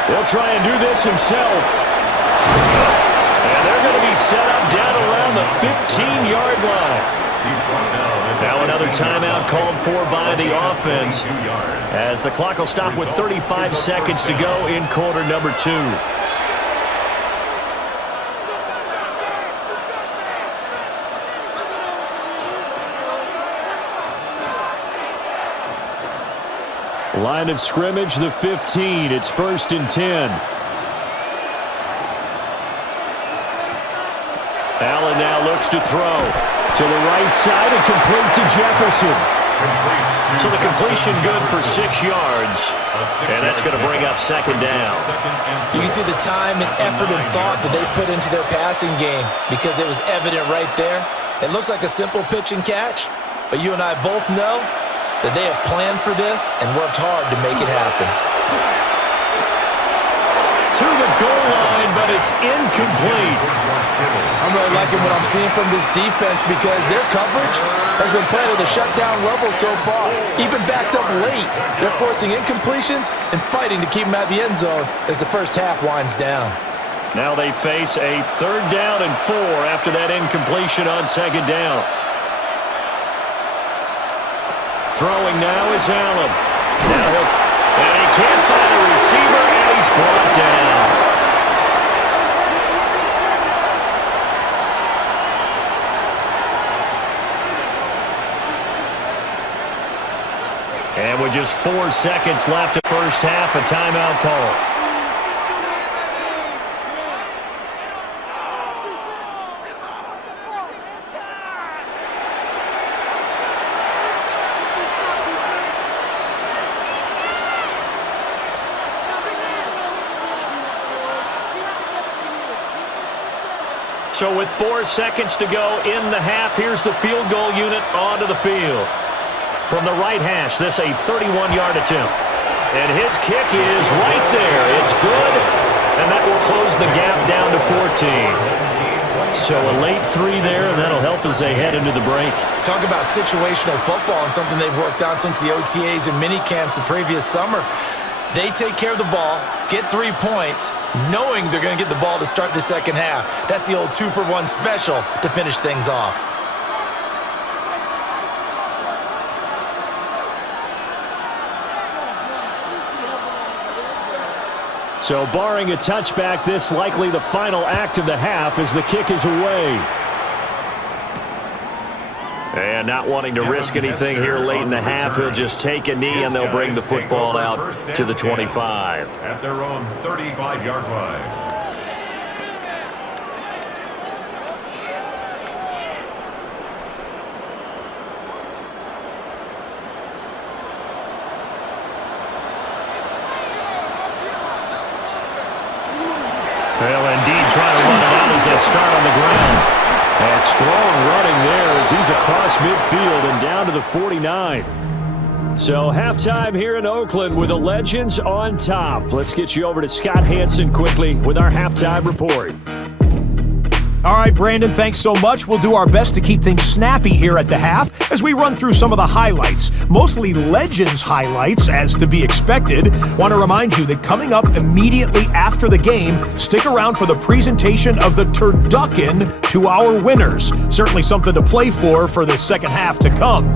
He'll try and do this himself. And they're going to be set up down around the 15-yard line. Now another timeout called for by the offense as the clock will stop with 35 seconds to go in quarter number 2. Line of scrimmage, the 15. It's 1st and 10. Allen now looks to throw. To the right side and complete to Jefferson. So the completion good for 6 yards. And that's going to bring up 2nd down. You can see the time and effort and thought that they put into their passing game because it was evident right there. It looks like a simple pitch and catch, but you and I both know that they have planned for this and worked hard to make it happen. To the goal line, but it's incomplete. I'm really liking what I'm seeing from this defense because their coverage has been playing at a shutdown level so far. Even backed up late, they're forcing incompletions and fighting to keep them at the end zone as the first half winds down. Now they face a 3rd down and 4 after that incompletion on 2nd down. Throwing now is Allen. Now and he can't find a receiver, and he's brought down. And with just 4 seconds left of first half, a timeout call. So with 4 seconds to go in the half, here's the field goal unit onto the field. From the right hash, this a 31-yard attempt. And his kick is right there. It's good, and that will close the gap down to 14. So a late 3 there, and that'll help as they head into the break. Talk about situational football and something they've worked on since the OTAs and mini camps the previous summer. They take care of the ball, get 3 points, knowing they're going to get the ball to start the second half. That's the old 2-for-1 special to finish things off. So barring a touchback, this likely the final act of the half as the kick is away. And not wanting to risk anything here late in the half, he'll just take a knee and they'll bring the football out to the 25. At their own 35-yard line. Well, indeed, trying to run it out as they start on the ground. And strong running there as he's across midfield and down to the 49. So halftime here in Oakland with the Legends on top. Let's get you over to Scott Hansen quickly with our halftime report. All right, Brandon, thanks so much. We'll do our best to keep things snappy here at the half as we run through some of the highlights, mostly Legends highlights as to be expected. Want to remind you that coming up immediately after the game, stick around for the presentation of the Turducken to our winners. Certainly something to play for the second half to come.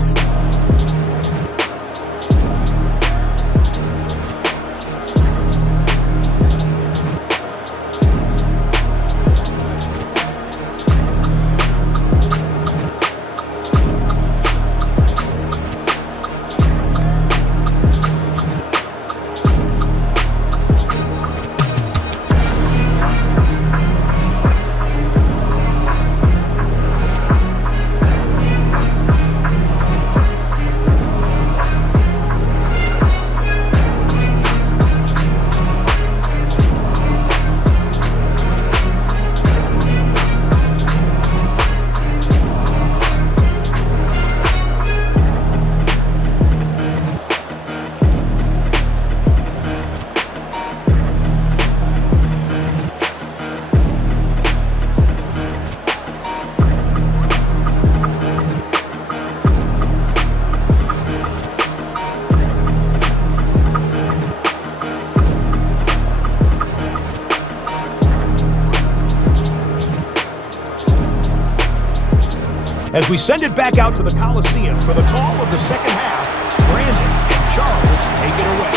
As we send it back out to the Coliseum for the call of the second half, Brandon and Charles take it away.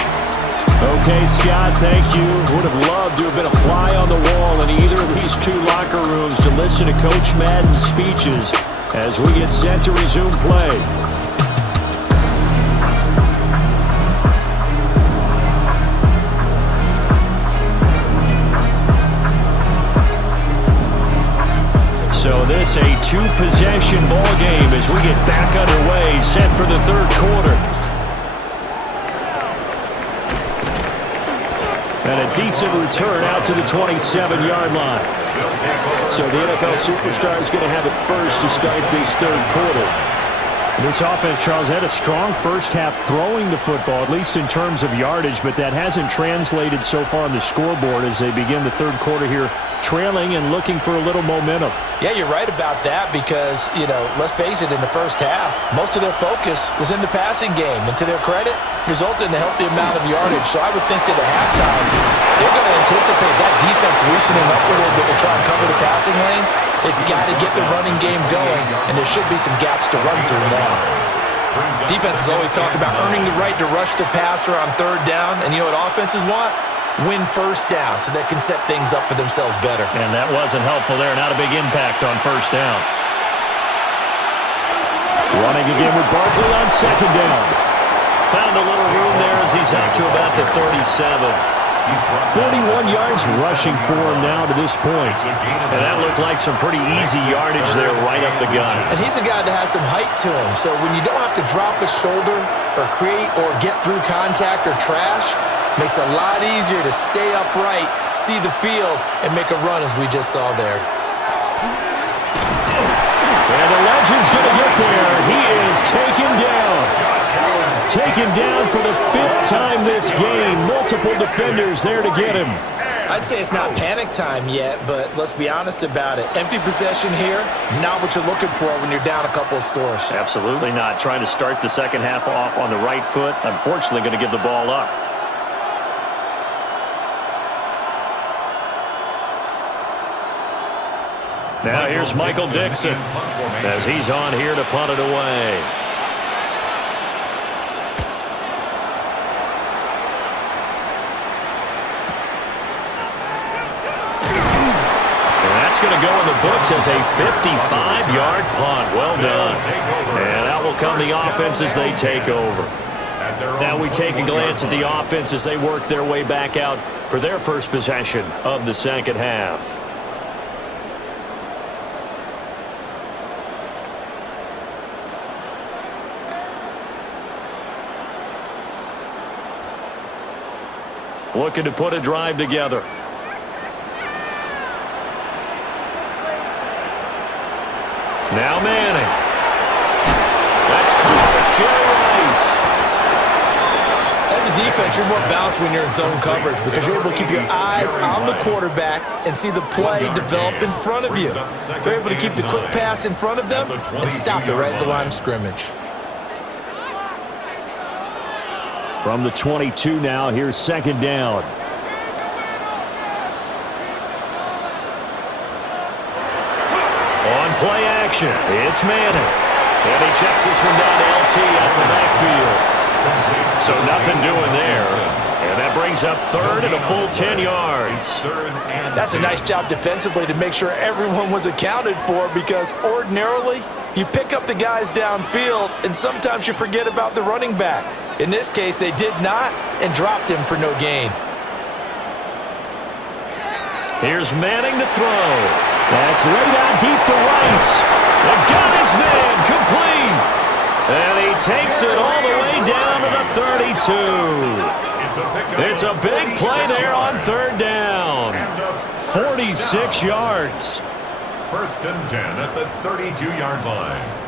Okay, Scott, thank you. Would have loved to have been a fly on the wall in either of these 2 locker rooms to listen to Coach Madden's speeches as we get set to resume play. this a two-possession ball game as we get back underway, set for the third quarter. And a decent return out to the 27-yard line. So the NFL superstar is going to have it first to start this third quarter. This offense, Charles, had a strong first half throwing the football, at least in terms of yardage, but that hasn't translated so far on the scoreboard as they begin the third quarter here, trailing and looking for a little momentum. Yeah, you're right about that because, let's face it, in the first half, most of their focus was in the passing game. And to their credit, resulted in a healthy amount of yardage. So I would think that at halftime, they're going to anticipate that defense loosening up a little bit to try and cover the passing lanes. They've got to get the running game going, and there should be some gaps to run through now. Defenses always talk about earning the right to rush the passer on third down, and you know what offenses want? Win first down so they can set things up for themselves better. And that wasn't helpful there. Not a big impact on first down. Running again with Barkley on second down. Found a little room there as he's out to about the 37. 41 yards rushing for him now to this point. And that looked like some pretty easy yardage there right up the gut. And he's a guy that has some height to him. So when you don't have to drop a shoulder or create or get through contact or trash, makes it a lot easier to stay upright, see the field, and make a run as we just saw there. And the legend's going to get there. He is taken down. Taken down for the fifth time this game. Multiple defenders there to get him. I'd say it's not panic time yet, but let's be honest about it. Empty possession here, not what you're looking for when you're down a couple of scores. Absolutely not. Trying to start the second half off on the right foot. Unfortunately, going to give the ball up. Now here's Michael Dixon as he's on here to punt it away. That's going to go in the books as a 55-yard punt. Well done. And out will come the offense as they take over. Now we take a glance at the offense as they work their way back out for their first possession of the second half. Looking to put a drive together. Now Manning. That's caught. It's Jerry Rice. As a defense, you're more balanced when you're in zone coverage because you're able to keep your eyes on the quarterback and see the play develop in front of you. You're able to keep the quick pass in front of them and stop it right at the line of scrimmage. From the 22 now, here's second down. On play action, it's Manning. And he checks this one down to LT out the backfield. So nothing doing there. And that brings up third and a full 10 yards. That's a nice job defensively to make sure everyone was accounted for because ordinarily you pick up the guys downfield and sometimes you forget about the running back. In this case, they did not and dropped him for no gain. Here's Manning to throw. That's laid out deep for Rice. And got his man complete. And he takes it all the way down to the 32. It's a big play there on third down. 46 yards. First and 10 at the 32-yard line.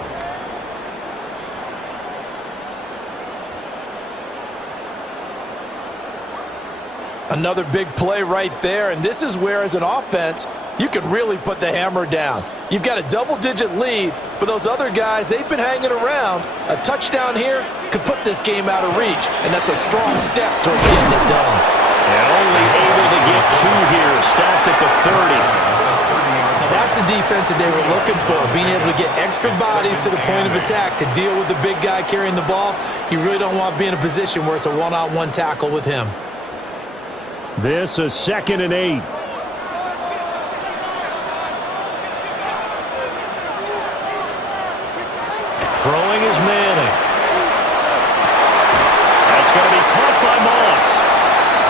Another big play right there, and this is where, as an offense, you can really put the hammer down. You've got a double-digit lead, but those other guys, they've been hanging around. A touchdown here could put this game out of reach, and that's a strong step towards getting it done. And only able to get two here, stopped at the 30. Now that's the defense that they were looking for, being able to get extra bodies to the point of attack to deal with the big guy carrying the ball. You really don't want to be in a position where it's a one-on-one tackle with him. This is 2nd and 8. Throwing is Manning. That's going to be caught by Moss.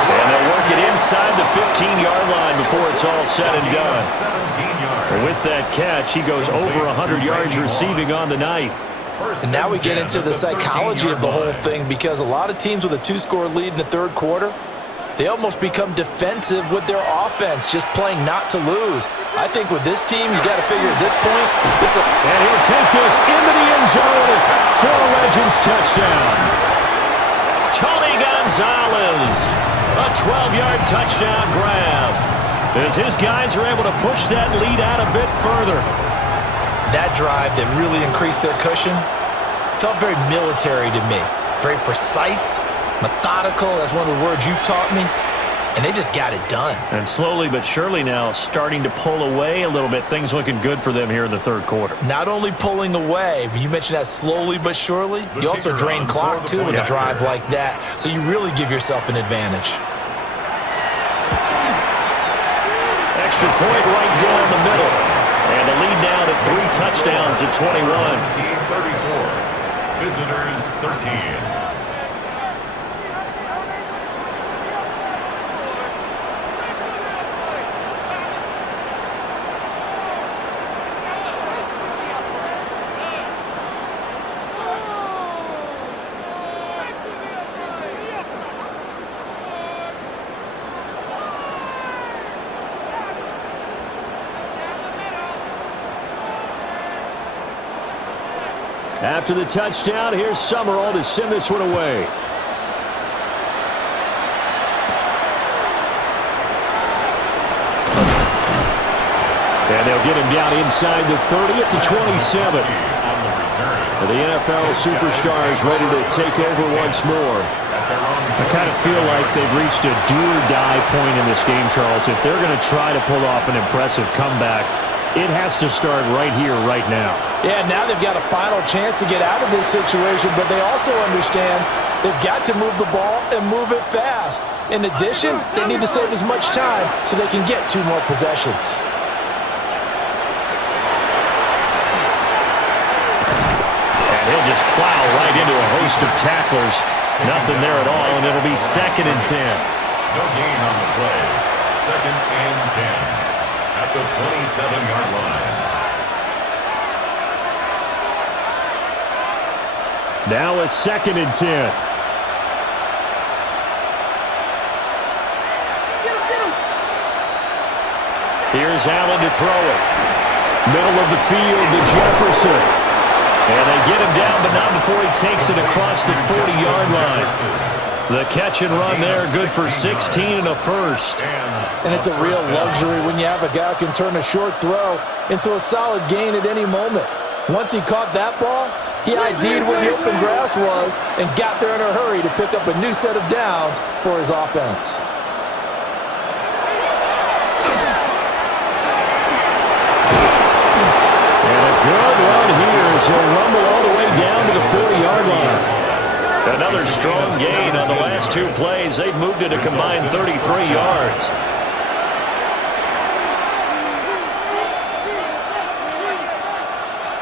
And they'll work it inside the 15-yard line before it's all said and done. 17 yards. With that catch, he goes over 100 yards receiving on the night. And now we get into the psychology of the whole thing, because a lot of teams with a 2-score lead in the third quarter, they almost become defensive with their offense, just playing not to lose. I think with this team, you got to figure at this point, and he'll take this into the end zone for a Legends touchdown. Tony Gonzalez, a 12-yard touchdown grab, as his guys are able to push that lead out a bit further. That drive that really increased their cushion felt very military to me. Very precise, methodical. That's one of the words you've taught me. And they just got it done. And slowly but surely now starting to pull away a little bit. Things looking good for them here in the third quarter. Not only pulling away, but you mentioned that slowly but surely. You also drain clock, too, with a drive like that. So you really give yourself an advantage. Extra point right down the middle. And the lead now to 3 touchdowns at 21. 34. Visitors 13. After the touchdown, here's Summerall to send this one away. And they'll get him down inside the 30 to 27. The NFL superstars ready to take over once more. I kind of feel like they've reached a do-or-die point in this game, Charles. If they're going to try to pull off an impressive comeback, it has to start right here, right now. Yeah, now they've got a final chance to get out of this situation, but they also understand they've got to move the ball and move it fast. In addition, they need to save as much time so they can get 2 more possessions. And he'll just plow right into a host of tacklers. Nothing there at all, and it'll be 2nd and 10. No gain on the play. 2nd and 10. At the 27-yard line. Now a 2nd and 10. Here's Allen to throw it. Middle of the field to Jefferson. And they get him down, but not before he takes it across the 40-yard line. The catch and run there, good for 16 and a first. And it's a real luxury when you have a guy who can turn a short throw into a solid gain at any moment. Once he caught that ball, he ID'd where the open grass was and got there in a hurry to pick up a new set of downs for his offense. And a good run here as he'll rumble all the way down to the 40-yard line. Another strong gain on the last 2 plays. They've moved it a combined 33 yards.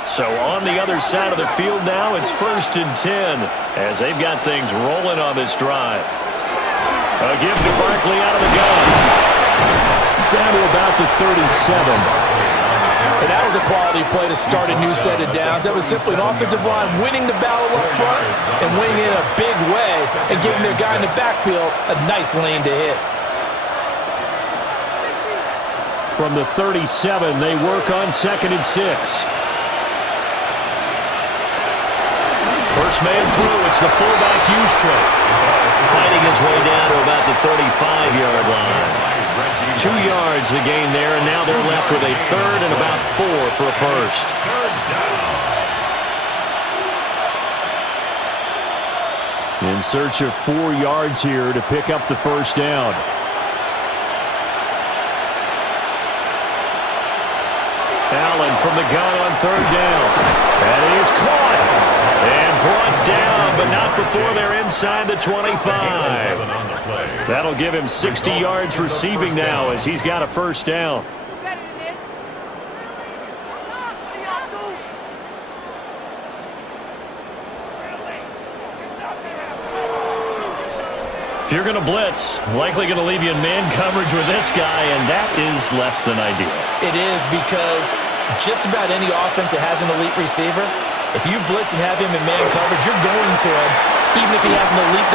So on the other side of the field now, it's 1st and 10 as they've got things rolling on this drive. A give to Barkley out of the gun. Down to about the 37. And that was a quality play to start a new set of downs. That was simply an offensive line winning the battle up front and winning it in a big way and giving their guy in the backfield a nice lane to hit. From the 37, they work on 2nd and 6. First man through, it's the fullback Juszczyk. Fighting his way down to about the 35-yard line. 2 yards the gain there, and now they're left with a 3rd and about 4 for a first. In search of 4 yards here to pick up the first down. Allen from the gun on 3rd down. And he is caught and brought down, but not before they're inside the 25. That'll give him 60 yards receiving now as he's got a first down. If you're going to blitz, likely going to leave you in man coverage with this guy, and that is less than ideal. It is, because just about any offense that has an elite receiver, if you blitz and have him in man coverage, you're going to him, even if he has an elite.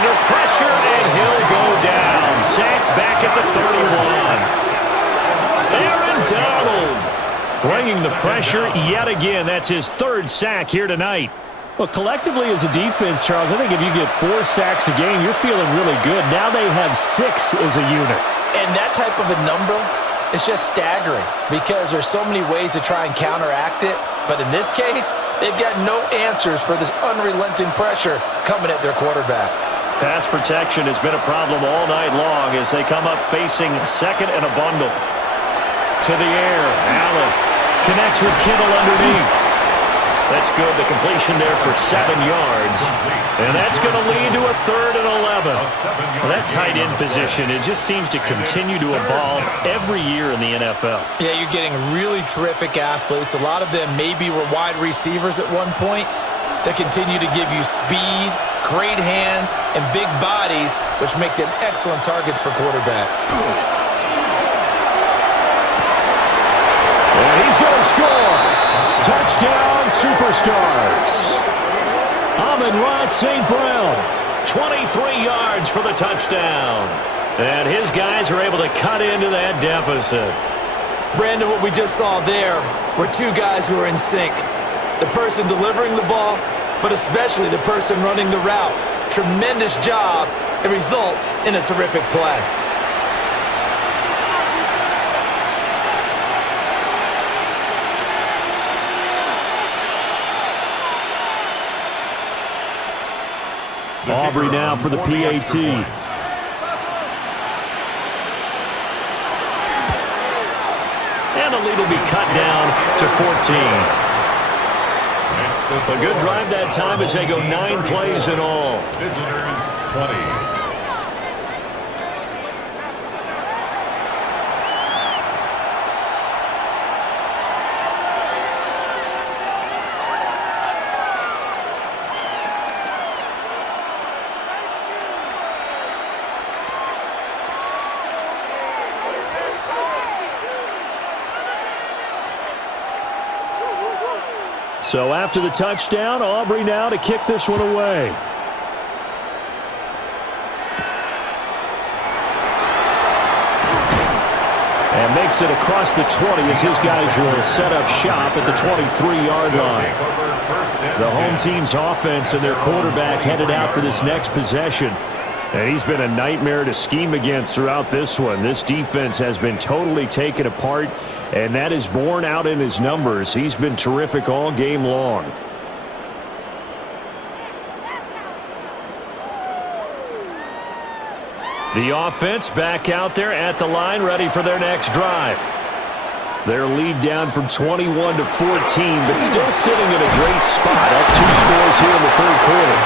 Under pressure, and he'll go down. Sacked back at the 31. Aaron Donald bringing the pressure yet again. That's his third sack here tonight. Well, collectively as a defense, Charles, I think if you get 4 sacks a game, you're feeling really good. Now they have 6 as a unit. And that type of a number is just staggering, because there's so many ways to try and counteract it. But in this case, they've got no answers for this unrelenting pressure coming at their quarterback. Pass protection has been a problem all night long as they come up facing second and a bundle. To the air, Allen connects with Kittle underneath. That's good. The completion there for 7 yards. And that's going to lead to a 3rd and 11. Well, that tight end position, it just seems to continue to evolve every year in the NFL. Yeah, you're getting really terrific athletes. A lot of them maybe were wide receivers at one point that continue to give you speed, great hands, and big bodies, which make them excellent targets for quarterbacks. And he's going to score. Touchdown, Superstars. Amon-Ra St. Brown, 23 yards for the touchdown. And his guys are able to cut into that deficit. Brandon, what we just saw there were 2 guys who are in sync. The person delivering the ball, but especially the person running the route. Tremendous job. It results in a terrific play. Aubrey now for the PAT. And the lead will be cut down to 14. A good drive that time as they go 9 plays in all. Visitors 20. So after the touchdown, Aubrey now to kick this one away. And makes it across the 20 as his guys will set up shop at the 23-yard line. The home team's offense and their quarterback headed out for this next possession. And he's been a nightmare to scheme against throughout this one. This defense has been totally taken apart, and that is borne out in his numbers. He's been terrific all game long. The offense back out there at the line, ready for their next drive. Their lead down from 21 to 14, but still sitting in a great spot. Up 2 scores here in the 3rd quarter.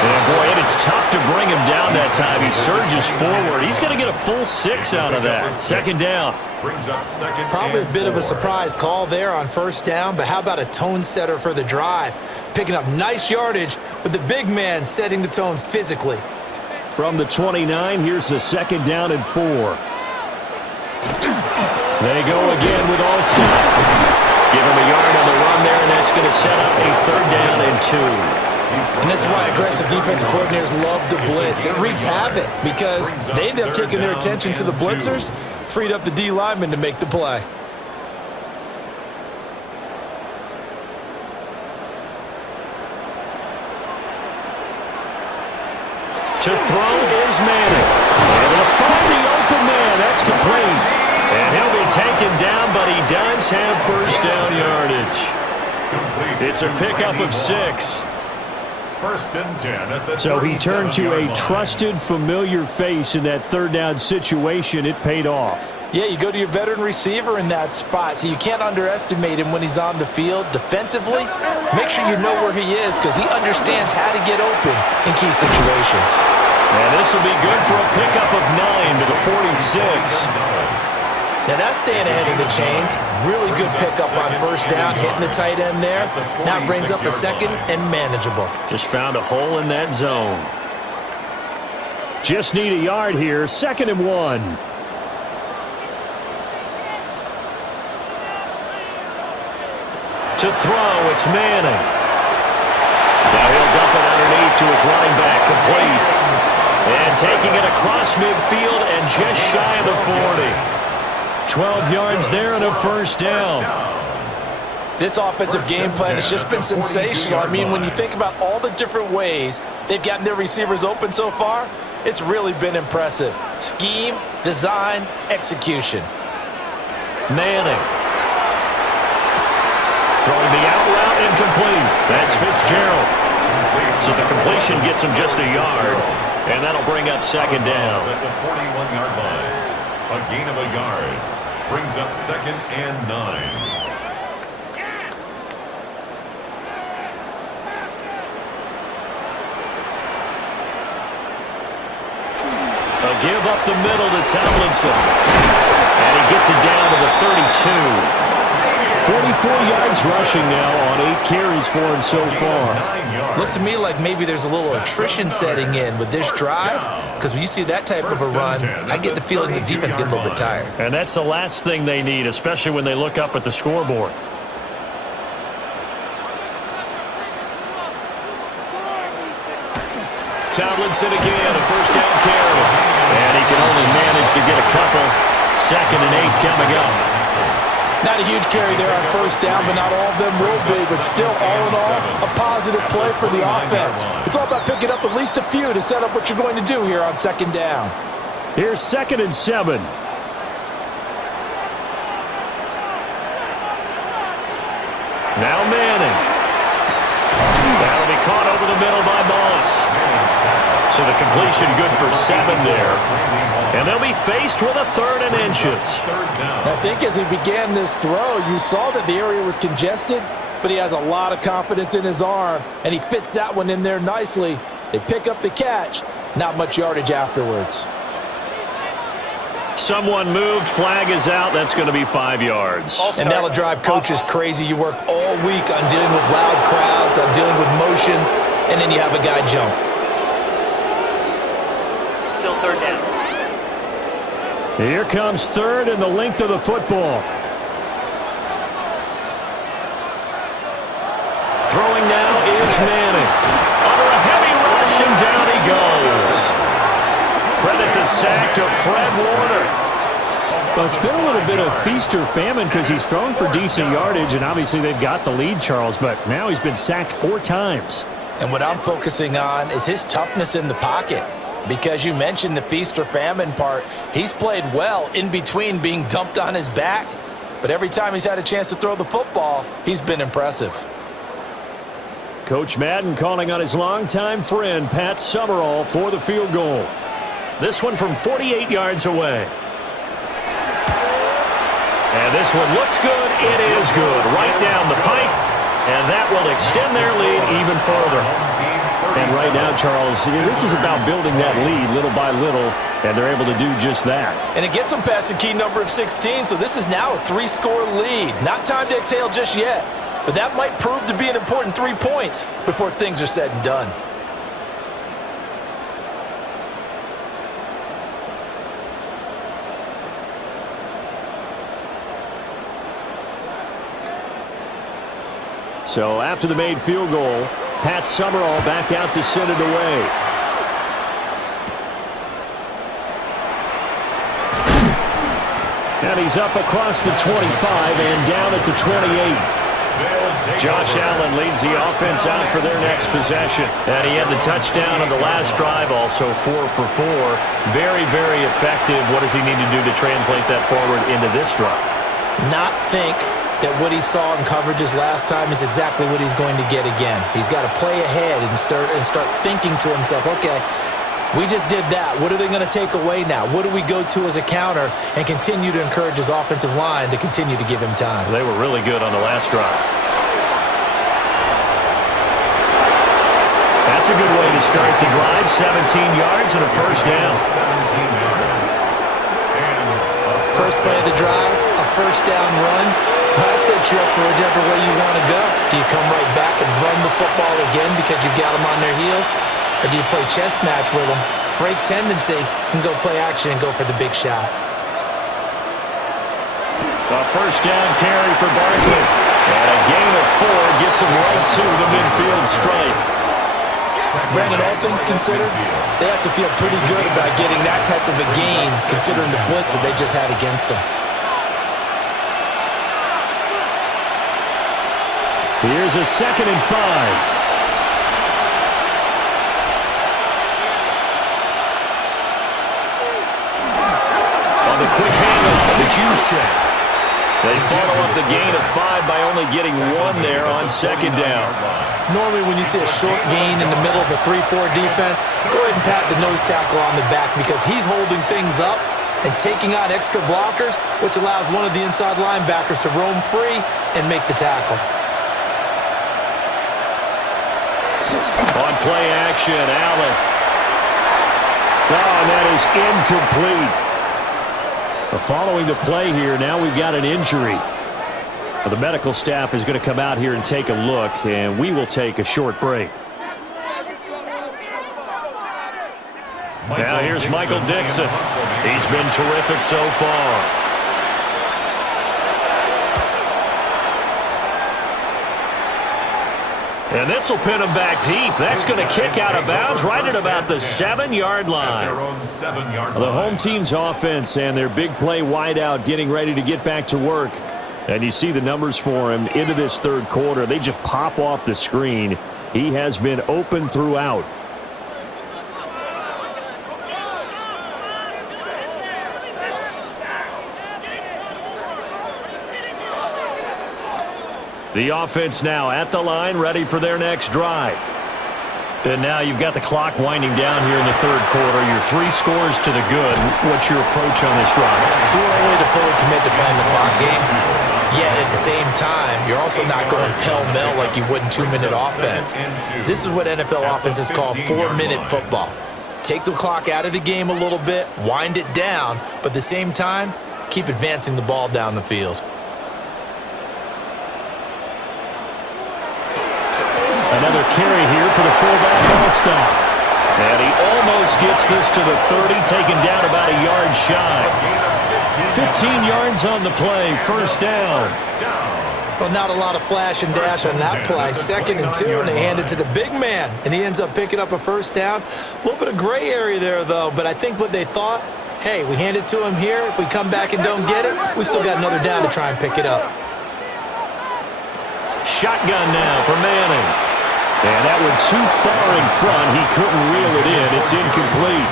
And boy, it is tough to bring him down that time. He surges forward. He's going to get a full 6 out of that. 2nd down. Probably a bit of a surprise call there on 1st down, but how about a tone setter for the drive? Picking up nice yardage with the big man setting the tone physically. From the 29, here's the 2nd down and 4. They go again with Alstott. Give him a yard on the run there, and that's going to set up a 3rd down and 2. And this is why aggressive defensive coordinators love to blitz. It wreaks havoc because they end up taking their attention to the blitzers, freed up the D lineman to make the play. To throw is Manning. Able to find the open man. That's complete. And he'll be taken down, but he does have 1st down yardage. It's a pickup of 6. 1st and 10 at the So he turned to a 37-yard line. trusted, familiar face in that 3rd down situation. It paid off. Yeah, you go to your veteran receiver in that spot, so you can't underestimate him when he's on the field. Defensively, make sure you know where he is because he understands how to get open in key situations. And this will be good for a pickup of 9 to the 46. Now that's staying ahead of the chains. Really good pickup on 1st down, hitting the tight end there. Now brings up a 2nd and manageable. Just found a hole in that zone. Just need a yard here, 2nd and 1. To throw, it's Manning. Now he'll dump it underneath to his running back, complete. And taking it across midfield and just shy of the 40. 12 yards there and a first down. This offensive game plan has just been sensational. I mean, when you think about all the different ways they've gotten their receivers open so far, it's really been impressive. Scheme, design, execution. Manning. Throwing the out route incomplete. That's Fitzgerald. So the completion gets him just a yard, and that'll bring up 2nd down. At the 41-yard line. A gain of a yard. Brings up 2nd and 9. A give up the middle to Tomlinson. And he gets it down to the 32. 44 yards rushing now on 8 carries for him so far. Looks to me like maybe there's a little attrition setting in with this drive, because when you see that type of a run, I get the feeling the defense getting a little bit tired. And that's the last thing they need, especially when they look up at the scoreboard. Tomlinson again, a first down carry. And he can only manage to get a couple. 2nd and 8 coming up. Not a huge carry there on first down, but not all of them will be. But still, all in all, a positive play for the offense. It's all about picking up at least a few to set up what you're going to do here on 2nd down. Here's 2nd and 7. Now Manning. That'll be caught over the middle by Moss. So the completion good for 7 there. And they'll be faced with a 3rd and inches. I think as he began this throw, you saw that the area was congested, but he has a lot of confidence in his arm, and he fits that one in there nicely. They pick up the catch, not much yardage afterwards. Someone moved, flag is out, that's going to be 5 yards. And that'll drive coaches crazy. You work all week on dealing with loud crowds, on dealing with motion, and then you have a guy jump. Still 3rd down. Here comes 3rd and the length of the football. Throwing now is Manning. Under a heavy rush, and down he goes. Credit the sack to Fred Warner. Well, it's been a little bit of feast or famine because he's thrown for decent yardage, and obviously they've got the lead, Charles, but now he's been sacked 4 times. And what I'm focusing on is his toughness in the pocket. Because you mentioned the feast or famine part, he's played well in between being dumped on his back. But every time he's had a chance to throw the football, he's been impressive. Coach Madden calling on his longtime friend, Pat Summerall, for the field goal. This one from 48 yards away. And this one looks good. It is good. Right down the pipe. And that will extend their lead even further. And right now, Charles, this is about building that lead little by little, and they're able to do just that. And it gets them past the key number of 16, so this is now a 3-score lead. Not time to exhale just yet, but that might prove to be an important 3 points before things are said and done. So after the made field goal, Pat Summerall back out to send it away. And he's up across the 25 and down at the 28. Josh Allen leads the offense out for their next possession. And he had the touchdown on the last drive, also 4 for 4. Very, very effective. What does he need to do to translate that forward into this drive? Not think that what he saw in coverages last time is exactly what he's going to get again. He's got to play ahead and start thinking to himself, okay, we just did that. What are they going to take away now? What do we go to as a counter? And continue to encourage his offensive line to continue to give him time. They were really good on the last drive. That's a good way to start the drive. 17 yards and a first down. First play of the drive, a first down run. That sets you up for whichever way you want to go. Do you come right back and run the football again because you've got them on their heels? Or do you play chess match with them break tendency and go play action and go for the big shot. A first down carry for Barkley. And a gain of 4 gets him right to the midfield stripe. Brandon, all things considered, they have to feel pretty good about getting that type of a gain considering the blitz that they just had against them. Here's a 2nd and 5. The quick handoff, it's Juszczyk. They follow up the gain of 5 by only getting 1 there on 2nd down. Normally when you see a short gain in the middle of a 3-4 defense, go ahead and pat the nose tackle on the back because he's holding things up and taking out extra blockers, which allows one of the inside linebackers to roam free and make the tackle. On play action, Allen. Oh, and that is incomplete. Following the play here, now we've got an injury. The medical staff is going to come out here and take a look, and we will take a short break. Now here's Michael Dixon. He's been terrific so far. And this will pin him back deep. That's going to kick out of bounds right at about the 7-yard line. The home team's offense and their big play wideout getting ready to get back to work. And you see the numbers for him into this 3rd quarter. They just pop off the screen. He has been open throughout. The offense now at the line, ready for their next drive. And now you've got the clock winding down here in the 3rd quarter. Your 3 scores to the good. What's your approach on this drive? Too early to fully commit to playing the clock game. Yet at the same time, you're also not going pell-mell like you would in 2-minute offense. This is what NFL offenses call 4-minute football. Take the clock out of the game a little bit, wind it down, but at the same time, keep advancing the ball down the field. Another carry here for the fullback ball stop. And he almost gets this to the 30, taken down about a yard shy. 15 yards on the play, first down. Well, not a lot of flash and dash on that play. 2nd and 2, and they hand it to the big man, and he ends up picking up a first down. A little bit of gray area there, though, but I think what they thought, hey, we hand it to him here. If we come back and don't get it, we still got another down to try and pick it up. Shotgun now for Manning. And that one too far in front. He couldn't reel it in. It's incomplete.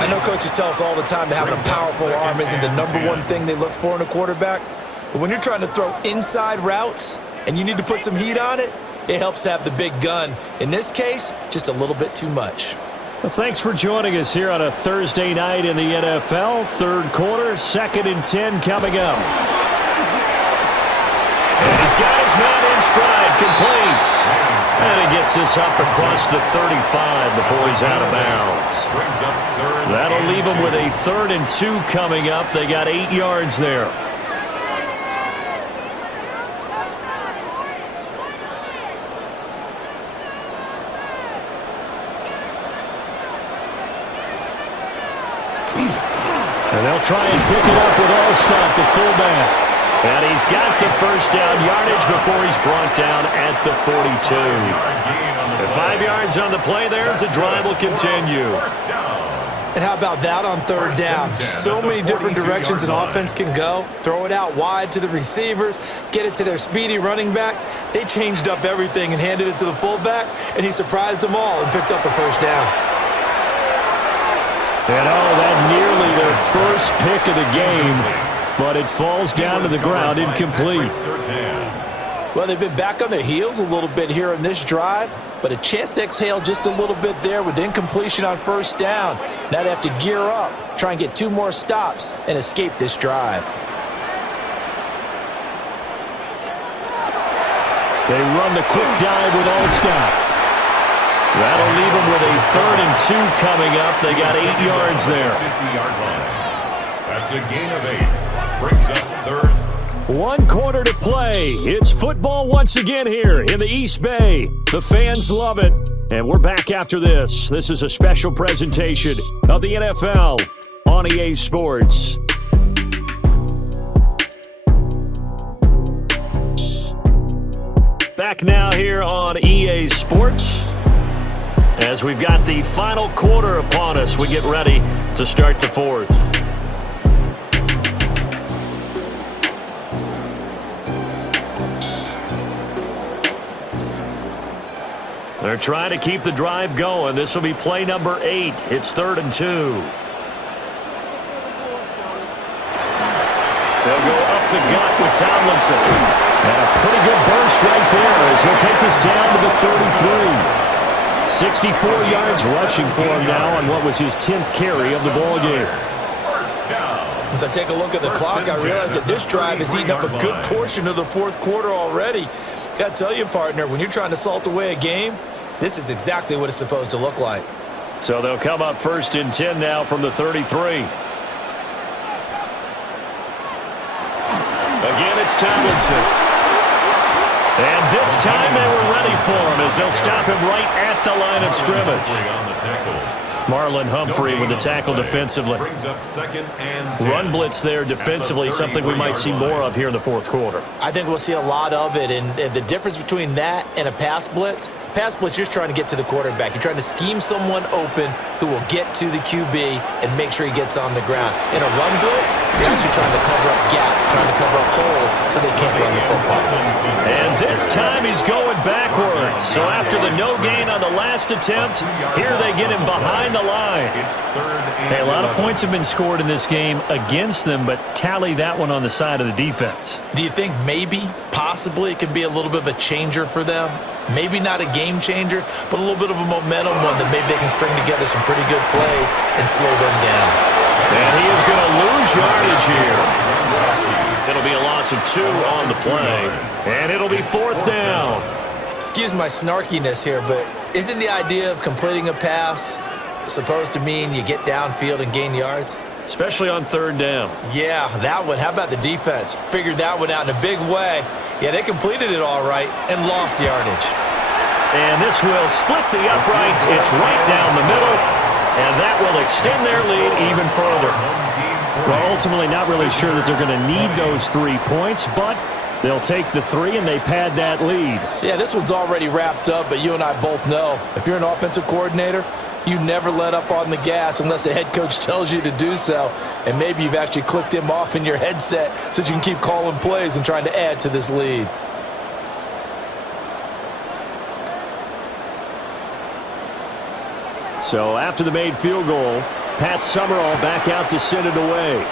I know coaches tell us all the time that having a powerful arm isn't the #1 thing they look for in a quarterback. But when you're trying to throw inside routes and you need to put some heat on it, it helps to have the big gun. In this case, just a little bit too much. Well, thanks for joining us here on a Thursday night in the NFL. 3rd quarter, 2nd and 10 coming up. And he's got his man in stride, complete. And he gets this up across the 35 before he's out of bounds. That'll leave him with a 3rd and 2 coming up. They got 8 yards there. And they'll try and pick it up with Allstott, the fullback. And he's got the first down yardage before he's brought down at the 42. And 5 yards on the play there as the drive will continue. And how about that on 3rd down? So many different directions an offense can go. Throw it out wide to the receivers, get it to their speedy running back. They changed up everything and handed it to the fullback, and he surprised them all and picked up a first down. And that nearly their first pick of the game. But it falls down to the ground, incomplete. Well, they've been back on their heels a little bit here in this drive, but a chance to exhale just a little bit there with incompletion on first down. Now they have to gear up, try and get 2 more stops, and escape this drive. They run the quick dive with Allstott. That'll leave them with a 3rd and 2 coming up. They got 8 yards there. 50-yard line. That's a gain of 8. Brings up 3rd. 1 quarter to play. It's football once again here in the East Bay. The fans love it. And we're back after this. This is a special presentation of the NFL on EA Sports. Back now here on EA Sports. As we've got the final quarter upon us, we get ready to start the fourth. They're trying to keep the drive going. This will be play number 8. It's 3rd and 2. They'll go up the gut with Tomlinson. And a pretty good burst right there as he'll take this down to the 33. 64 yards rushing for him now on what was his 10th carry of the ball game. As I take a look at the clock, I realize that this drive has eaten up a good portion of the fourth quarter already. Got to tell you, partner, when you're trying to salt away a game, this is exactly what it's supposed to look like. So they'll come up 1st and 10 now from the 33. Again, it's Tomlinson. And this time they were ready for him as they'll stop him right at the line of scrimmage. Marlon Humphrey with the tackle defensively. Run blitz there defensively, something we might see more of here in the fourth quarter. I think we'll see a lot of it, and the difference between that and a pass blitz, you're just trying to get to the quarterback. You're trying to scheme someone open who will get to the QB and make sure he gets on the ground. In a run blitz, you're actually trying to cover up gaps, trying to cover up holes so they can't run the football. And this time he's going backwards. So after the no gain on the last attempt, here they get him behind the line. Hey, a lot of points have been scored in this game against them, but tally that one on the side of the defense. Do you think maybe, possibly, it can be a little bit of a changer for them? Maybe not a game changer, but a little bit of a momentum one that maybe they can string together some pretty good plays and slow them down. And he is going to lose yardage here. It'll be a loss of 2 on the play, and it'll be 4th down. Excuse my snarkiness here, but isn't the idea of completing a pass supposed to mean you get downfield and gain yards? Especially on 3rd down. Yeah, that one. How about the defense? Figured that one out in a big way. Yeah, they completed it all right and lost yardage. And this will split the uprights. It's right down the middle, and that will extend their lead even further. Well, ultimately not really sure that they're going to need those 3 points, but they'll take the 3 and they pad that lead. Yeah, this one's already wrapped up, but you and I both know if you're an offensive coordinator, you never let up on the gas unless the head coach tells you to do so. And maybe you've actually clicked him off in your headset so you can keep calling plays and trying to add to this lead. So after the made field goal, Pat Summerall back out to send it away.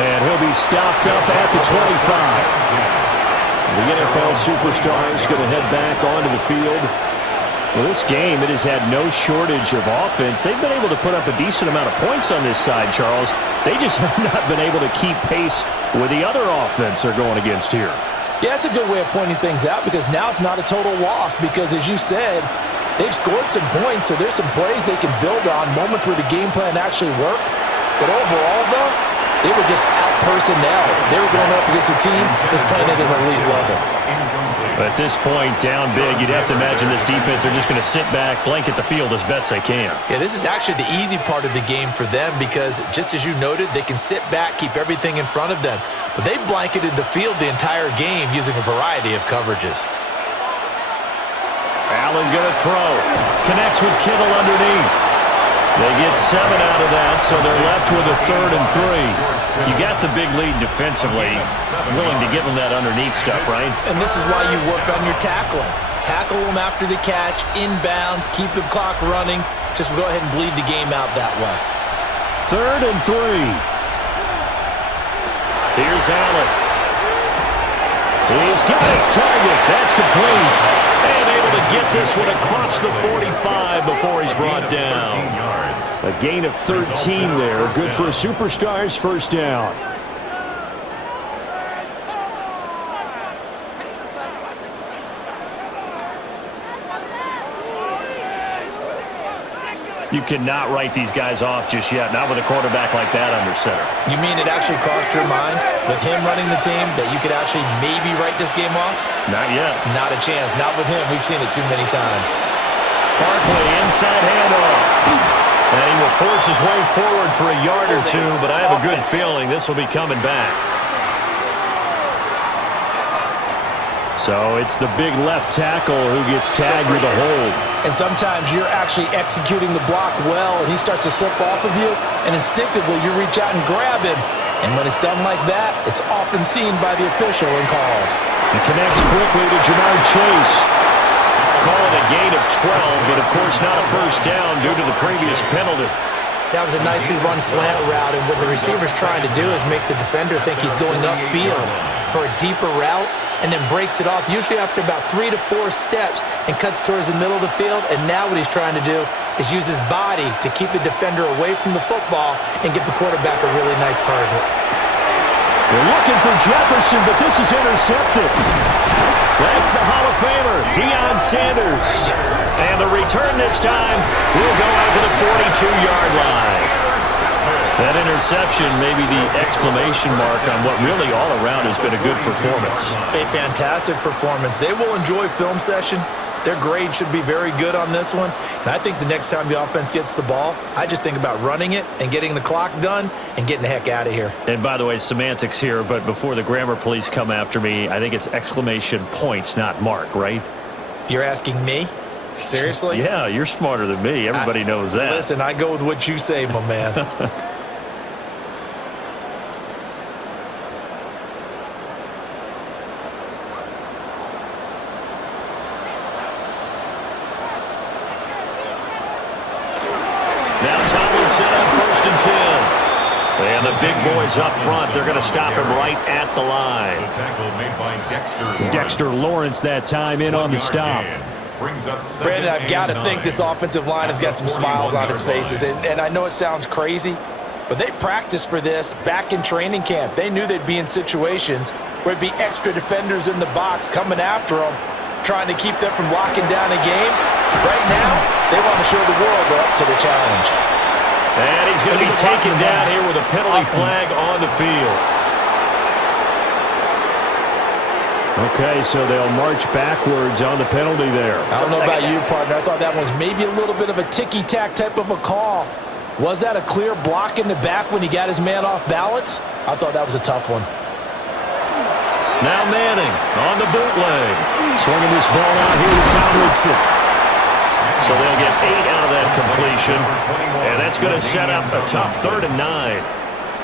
And he'll be stopped up at the 25. The NFL superstar is going to head back onto the field. Well, this game, it has had no shortage of offense. They've been able to put up a decent amount of points on this side, Charles. They just have not been able to keep pace with the other offense they're going against here. Yeah, that's a good way of pointing things out because now it's not a total loss because, as you said, they've scored some points, so there's some plays they can build on, moments where the game plan actually worked. But overall, though, they were just out-personnel. They were going up against a team that's playing at an elite level. But at this point, down big, you'd have to imagine this defense, they're just going to sit back, blanket the field as best they can. Yeah, this is actually the easy part of the game for them because, just as you noted, they can sit back, keep everything in front of them. But they've blanketed the field the entire game using a variety of coverages. Allen going to throw. Connects with Kittle underneath. They get 7 out of that, so they're left with a 3rd and 3. You got the big lead defensively. Willing to give them that underneath stuff, right? And this is why you work on your tackling. Tackle them after the catch, inbounds, keep the clock running. Just go ahead and bleed the game out that way. 3rd and 3. Here's Allen. He's got his target. That's complete. And able to get this one across the 45 before he's brought down. A gain of 13 there. Good for a superstar's first down. You cannot write these guys off just yet, not with a quarterback like that under center. You mean it actually crossed your mind with him running the team that you could actually maybe write this game off? Not yet. Not a chance. Not with him. We've seen it too many times. Barkley, inside handoff. And he will force his way forward for a yard or two, but I have a good feeling this will be coming back. So it's the big left tackle who gets tagged with a hold. And sometimes you're actually executing the block well, and he starts to slip off of you, and instinctively you reach out and grab him. And when it's done like that, it's often seen by the official and called. He connects quickly to Jamar Chase. Call it a gain of 12, but of course not a first down due to the previous penalty. That was a nicely run slant route, and what the receiver's trying to do is make the defender think he's going upfield for a deeper route, and then breaks it off, usually after about 3 to 4 steps, and cuts towards the middle of the field. And now what he's trying to do is use his body to keep the defender away from the football and give the quarterback a really nice target. They're looking for Jefferson, but this is intercepted. That's the Hall of Famer, Deion Sanders. And the return this time will go out to the 42-yard line. That interception may be the exclamation mark on what really all around has been a good performance. A fantastic performance. They will enjoy film session. Their grade should be very good on this one. And I think the next time the offense gets the ball, I just think about running it and getting the clock done and getting the heck out of here. And by the way, semantics here, but before the grammar police come after me, I think it's exclamation point, not mark, right? You're asking me? Seriously? Yeah, you're smarter than me. Everybody knows that. Listen, I go with what you say, my man. And the big boys up front, they're going to stop him right at the line. The tackle made by Dexter Lawrence that time in on the stop. Brandon, I've got to think this offensive line has got some smiles on its faces. And I know it sounds crazy, but they practiced for this back in training camp. They knew they'd be in situations where it'd be extra defenders in the box coming after them, trying to keep them from locking down a game. Right now, they want to show the world they're up to the challenge. And he's going to be taken down here with a penalty flag on the field. Okay, so they'll march backwards on the penalty there. I don't know about you, partner. I thought that was maybe a little bit of a ticky-tack type of a call. Was that a clear block in the back when he got his man off balance? I thought that was a tough one. Now Manning on the bootleg. Swinging this ball out here to Tomlinson. So they'll get 8 out of that completion, and that's going to set up a tough 3rd and 9.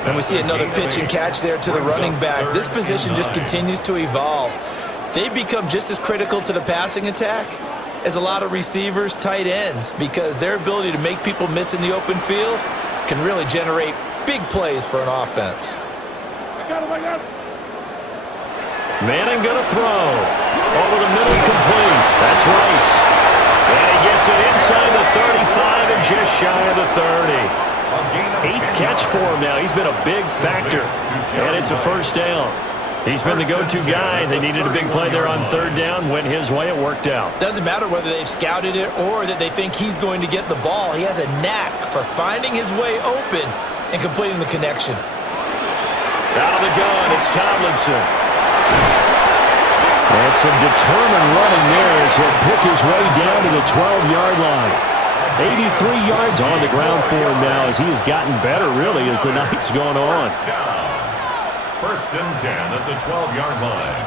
And we see another pitch and catch there to the running back. This position just continues to evolve. They've become just as critical to the passing attack as a lot of receivers, tight ends, because their ability to make people miss in the open field can really generate big plays for an offense. Manning going to throw. Over the middle, complete. That's Rice. And he gets it inside the 35 and just shy of the 30. 8th catch for him now. He's been a big factor. And it's a first down. He's been the go-to guy. They needed a big play there on 3rd down. Went his way. It worked out. Doesn't matter whether they've scouted it or that they think he's going to get the ball. He has a knack for finding his way open and completing the connection. Out of the gun, it's Tomlinson. And some determined running there as he'll pick his way down to the 12-yard line. 83 yards on the ground for him now as he has gotten better, really, as the night's gone on. 1st and 10 at the 12-yard line.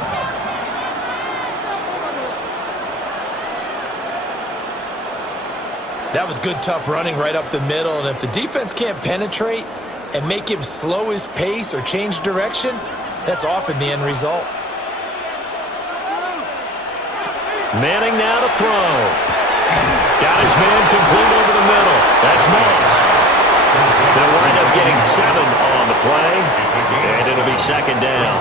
That was good, tough running right up the middle. And if the defense can't penetrate and make him slow his pace or change direction, that's often the end result. Manning now to throw. Got his man complete over the middle. That's Moss. They'll wind up getting 7 on the play, and it'll be 2nd down.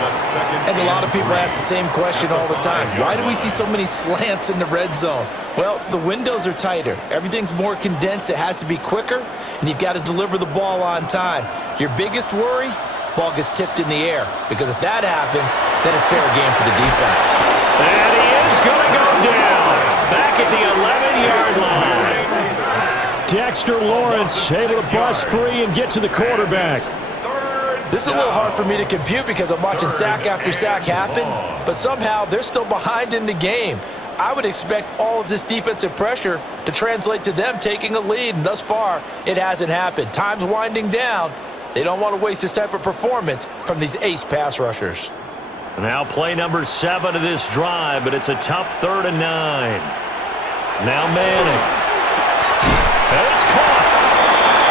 And a lot of people ask the same question all the time. Why do we see so many slants in the red zone? Well, the windows are tighter. Everything's more condensed. It has to be quicker, and you've got to deliver the ball on time. Your biggest worry? Ball gets tipped in the air, because if that happens, then it's fair game for the defense. And he is going to go down back at the 11-yard line. Dexter Lawrence able to bust free and get to the quarterback. This is a little hard for me to compute because I'm watching sack after sack happen, but somehow they're still behind in the game. I would expect all of this defensive pressure to translate to them taking a lead, and thus far, it hasn't happened. Time's winding down. They don't want to waste this type of performance from these ace pass rushers. Now play number 7 of this drive, but it's a tough 3rd and 9. Now Manning. And it's caught.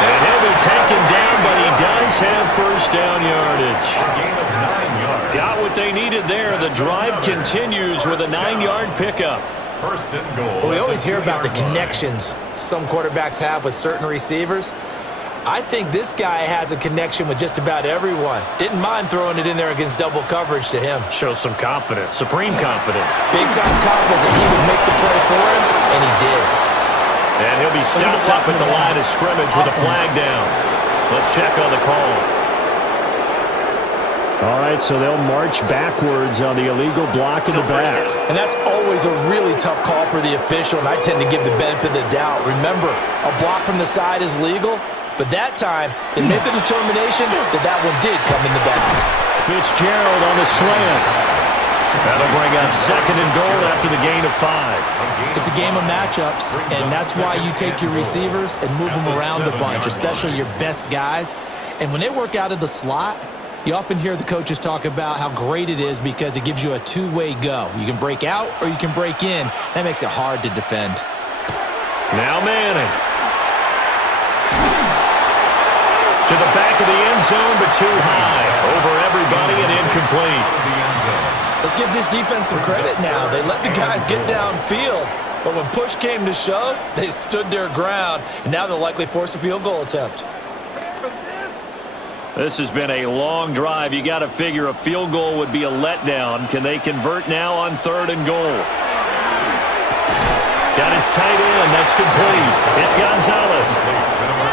And he'll be taken down, but he does have first down yardage. A gain of 9 yards. Got what they needed there. The drive continues with a 9-yard pickup. First and goal. Well, we always hear about the connections some quarterbacks have with certain receivers. I think this guy has a connection with just about everyone. Didn't mind throwing it in there against double coverage to him. Shows some confidence, supreme confidence. Big-time confidence that he would make the play for him, and he did. And he'll be stopped up at the line of scrimmage with a flag down. Let's check on the call. All right, so they'll march backwards on the illegal block in the back. And that's always a really tough call for the official, and I tend to give the benefit of the doubt. Remember, a block from the side is legal, but that time, they made the determination that one did come in the back. Fitzgerald on the slant. That'll bring up 2nd and goal after the gain of 5. It's a game of matchups, and that's why you take your receivers and move them around a bunch, especially your best guys. And when they work out of the slot, you often hear the coaches talk about how great it is because it gives you a two-way go. You can break out or you can break in. That makes it hard to defend. Now Manning. To the back of the end zone, but too high. Over everybody and incomplete. Let's give this defense some credit now. They let the guys get downfield, but when push came to shove, they stood their ground, and now they'll likely force a field goal attempt. This has been a long drive. You got to figure a field goal would be a letdown. Can they convert now on 3rd and goal? Got his tight end. That's complete. It's Gonzalez.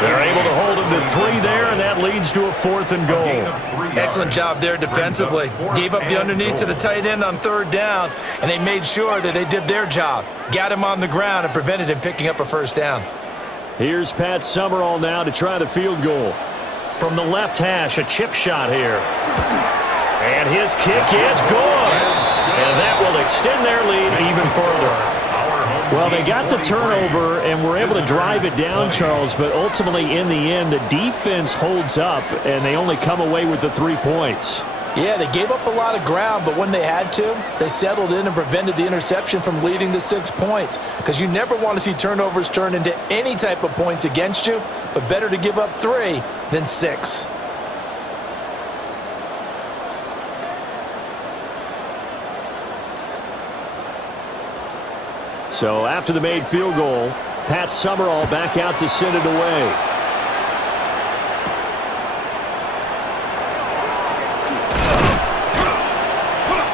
They're able to hold him to 3 there, and that leads to a 4th and goal. Excellent job there defensively. Gave up the underneath to the tight end on 3rd down, and they made sure that they did their job. Got him on the ground and prevented him picking up a first down. Here's Pat Summerall now to try the field goal. From the left hash, a chip shot here. And his kick is good. And that will extend their lead even further. Well, they got the turnover and were able to drive it down, Charles, but ultimately in the end, the defense holds up, and they only come away with the 3 points. Yeah, they gave up a lot of ground, but when they had to, they settled in and prevented the interception from leading to 6 points. Because you never want to see turnovers turn into any type of points against you, but better to give up 3 than 6. So after the made field goal, Pat Summerall back out to send it away.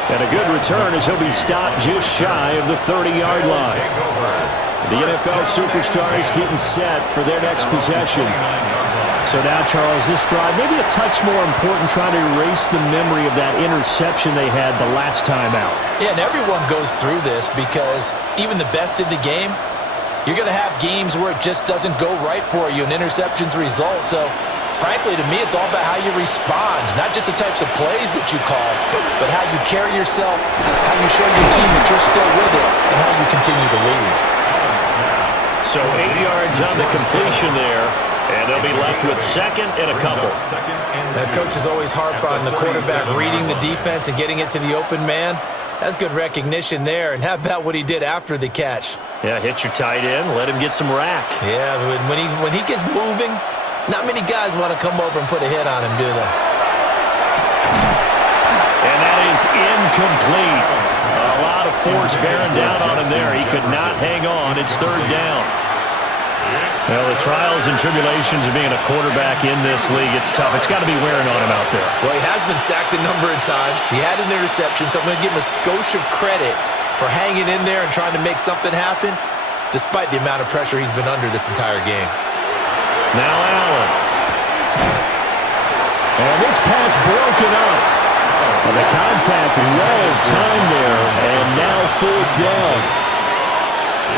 And a good return as he'll be stopped just shy of the 30-yard line. The NFL superstars getting set for their next possession. So now, Charles, this drive maybe a touch more important, trying to erase the memory of that interception they had the last time out. Yeah, and everyone goes through this because even the best in the game, you're going to have games where it just doesn't go right for you and interceptions result. So, frankly, to me, it's all about how you respond, not just the types of plays that you call, but how you carry yourself, how you show your team that you're still with it, and how you continue to lead. So 8 yards on the completion there. And they'll be left with 2nd and a couple. The coaches always harp on the quarterback reading the defense and getting it to the open man. That's good recognition there. And how about what he did after the catch? Yeah, hit your tight end, let him get some rack. Yeah, when he gets moving, not many guys want to come over and put a hit on him, do they? And that is incomplete. A lot of force bearing down on him there. He could not hang on. It's 3rd down. Well, the trials and tribulations of being a quarterback in this league, it's tough. It's got to be wearing on him out there. Well, he has been sacked a number of times. He had an interception, so I'm going to give him a skosh of credit for hanging in there and trying to make something happen, despite the amount of pressure he's been under this entire game. Now Allen. And this pass broken up. And the contact well timed there, and now 4th down.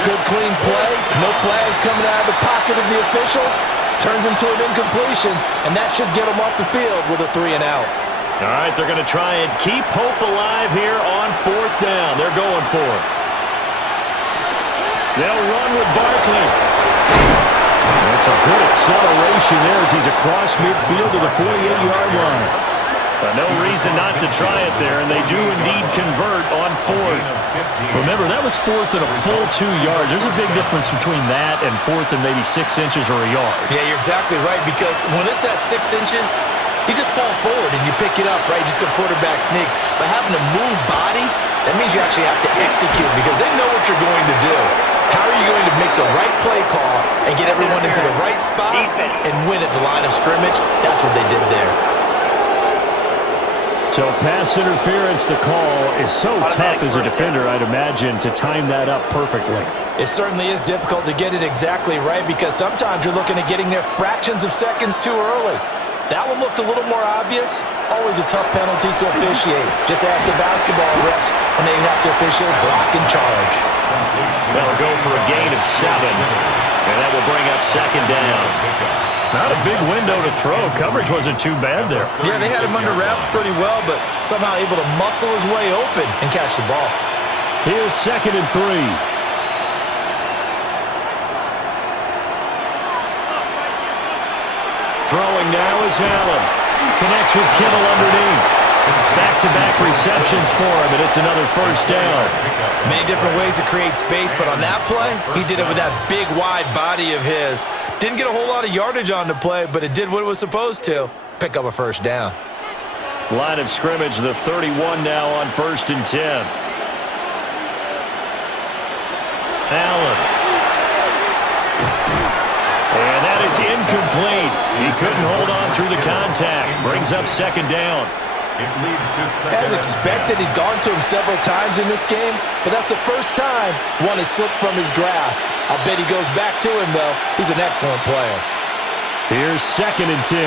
Good, clean play. No flags coming out of the pocket of the officials. Turns into an incompletion, and that should get them off the field with a 3 and out. All right, they're going to try and keep hope alive here on 4th down. They're going for it. They'll run with Barkley. That's a good acceleration there as he's across midfield to the 48-yard line. But no reason not to try it there, and they do indeed convert on 4th. Remember, that was 4th and a full 2 yards. There's a big difference between that and 4th and maybe 6 inches or a yard. Yeah, you're exactly right, because when it's that 6 inches, you just fall forward and you pick it up, right? You just go quarterback sneak. But having to move bodies, that means you actually have to execute because they know what you're going to do. How are you going to make the right play call and get everyone into the right spot and win at the line of scrimmage? That's what they did there. So pass interference, the call is so tough as a defender, I'd imagine, to time that up perfectly. It certainly is difficult to get it exactly right because sometimes you're looking at getting there fractions of seconds too early. That one looked a little more obvious. Always a tough penalty to officiate. Just ask the basketball refs when they have to officiate block and charge. They'll go for a gain of 7, and that will bring up 2nd down. Not a big window to throw. Coverage wasn't too bad there. Yeah, they had him under wraps pretty well, but somehow able to muscle his way open and catch the ball. Here's 2nd and 3. Throwing now is Allen. Connects with Kittle underneath. Back-to-back receptions for him, and it's another 1st down. Many different ways to create space, but on that play, he did it with that big, wide body of his. Didn't get a whole lot of yardage on the play, but it did what it was supposed to. Pick up a 1st down. Line of scrimmage, the 31 now on 1st and 10. Allen. And that is incomplete. He couldn't hold on through the contact. Brings up 2nd down. It leads to 2nd. As expected, he's gone to him several times in this game, but that's the first time one has slipped from his grasp. I'll bet he goes back to him, though. He's an excellent player. Here's 2nd and 10.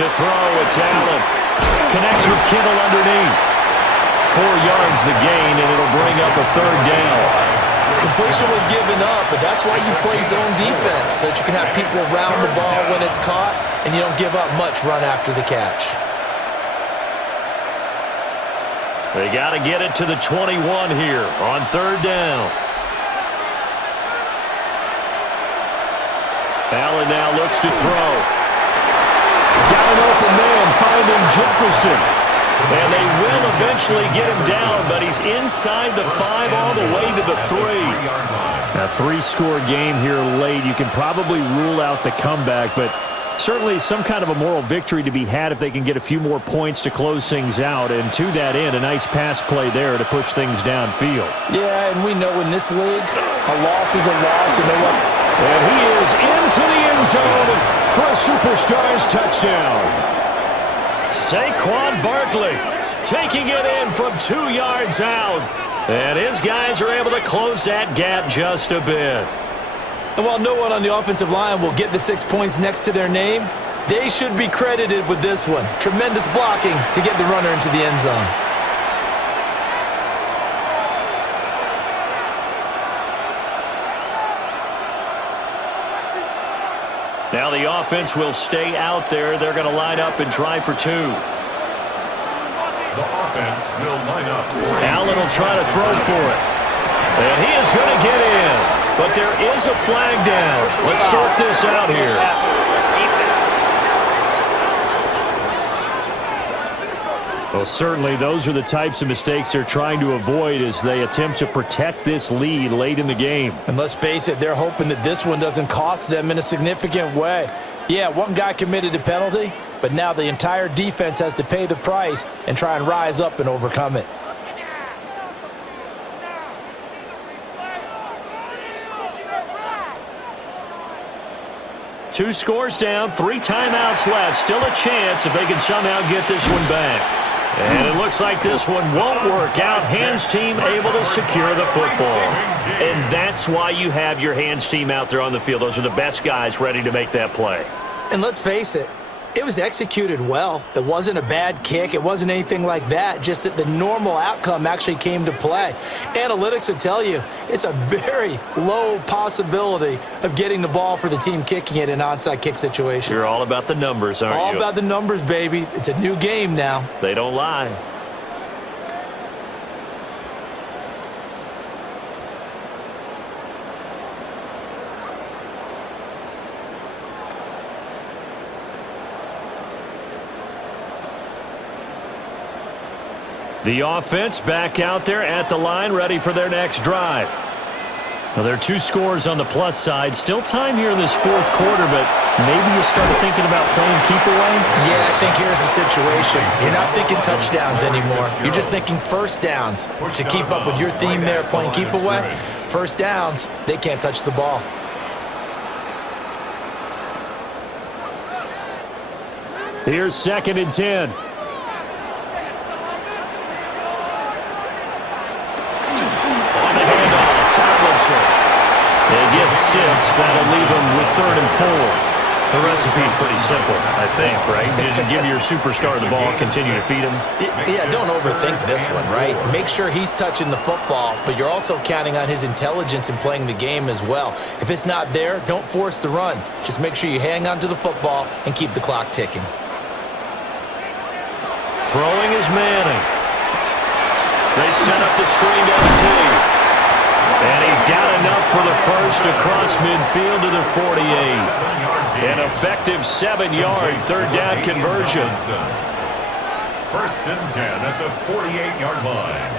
To throw, it's Allen. Connects with Kittle underneath. 4 yards the gain, and it'll bring up a 3rd down. Completion was given up, but that's why you play zone defense, so that you can have people around the ball when it's caught, and you don't give up much run after the catch. They got to get it to the 21 here on 3rd down. Allen now looks to throw. Got an open man finding Jefferson. And they will eventually get him down, but he's inside the 5 all the way to the 3. A 3-score game here late. You can probably rule out the comeback, but certainly some kind of a moral victory to be had if they can get a few more points to close things out. And to that end, a nice pass play there to push things downfield. Yeah, and we know in this league, a loss is a loss, and they want. And he is into the end zone for a Superstars touchdown. Saquon Barkley taking it in from 2 yards out. And his guys are able to close that gap just a bit. And while no one on the offensive line will get the 6 points next to their name, they should be credited with this one. Tremendous blocking to get the runner into the end zone. Now the offense will stay out there. They're going to line up and try for 2. The offense will line up. Allen will try to throw for it. And he is going to get in. But there is a flag down. Let's sort this out here. Well, certainly those are the types of mistakes they're trying to avoid as they attempt to protect this lead late in the game. And let's face it, they're hoping that this one doesn't cost them in a significant way. Yeah, one guy committed a penalty, but now the entire defense has to pay the price and try and rise up and overcome it. Two scores down, 3 timeouts left. Still a chance if they can somehow get this one back. And it looks like this one won't work out. Hands team able to secure the football. And that's why you have your hands team out there on the field. Those are the best guys ready to make that play. And let's face it, It was executed well. It wasn't a bad kick. It wasn't anything like that, just that the normal outcome actually came to play. Analytics will tell you it's a very low possibility of getting the ball for the team kicking it in an onside kick situation. You're all about the numbers, aren't you? All about the numbers, baby. It's a new game now. They don't lie. The offense back out there at the line, ready for their next drive. Well, there are 2 scores on the plus side. Still time here in this fourth quarter, but maybe you start thinking about playing keep away? Yeah, I think here's the situation. You're not thinking touchdowns anymore. You're just thinking first downs. To keep up with your theme there, playing keep away, first downs, they can't touch the ball. Here's 2nd and 10. They get 6. That'll leave them with 3rd and 4. The recipe's pretty simple, I think, right? Just give your superstar the ball, continue to feed him. Yeah, don't overthink this one, right? Make sure he's touching the football, but you're also counting on his intelligence in playing the game as well. If it's not there, don't force the run. Just make sure you hang on to the football and keep the clock ticking. Throwing is Manning. They set up the screen down T. And he's got enough for the first across midfield to the 48. An effective 7-yard third down conversion. 1st and 10 at the 48-yard line.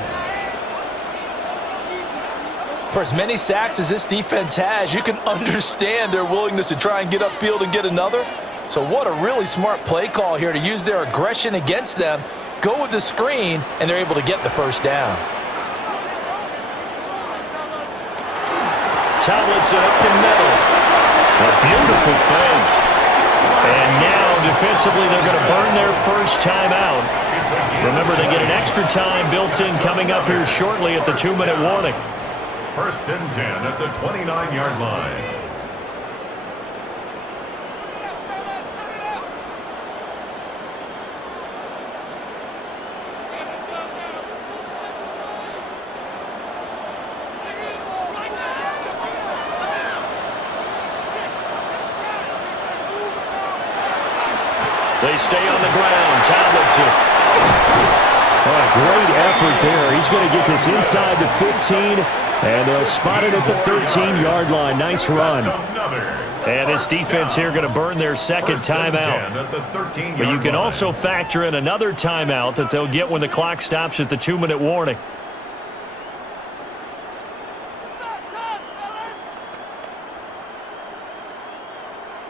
For as many sacks as this defense has, you can understand their willingness to try and get upfield and get another. So what a really smart play call here to use their aggression against them, go with the screen, and they're able to get the first down. Tomlinson up the middle. A beautiful fake. And now, defensively, they're going to burn their first timeout. Remember, they get an extra time built in coming up here shortly at the 2-minute warning. 1st and 10 at the 29-yard line. They stay on the ground. Tomlinson. Oh, great effort there. He's going to get this inside the 15, and they'll spot it at the 13-yard line. Nice run. And this defense here going to burn their second timeout. But you can also factor in another timeout that they'll get when the clock stops at the 2-minute warning.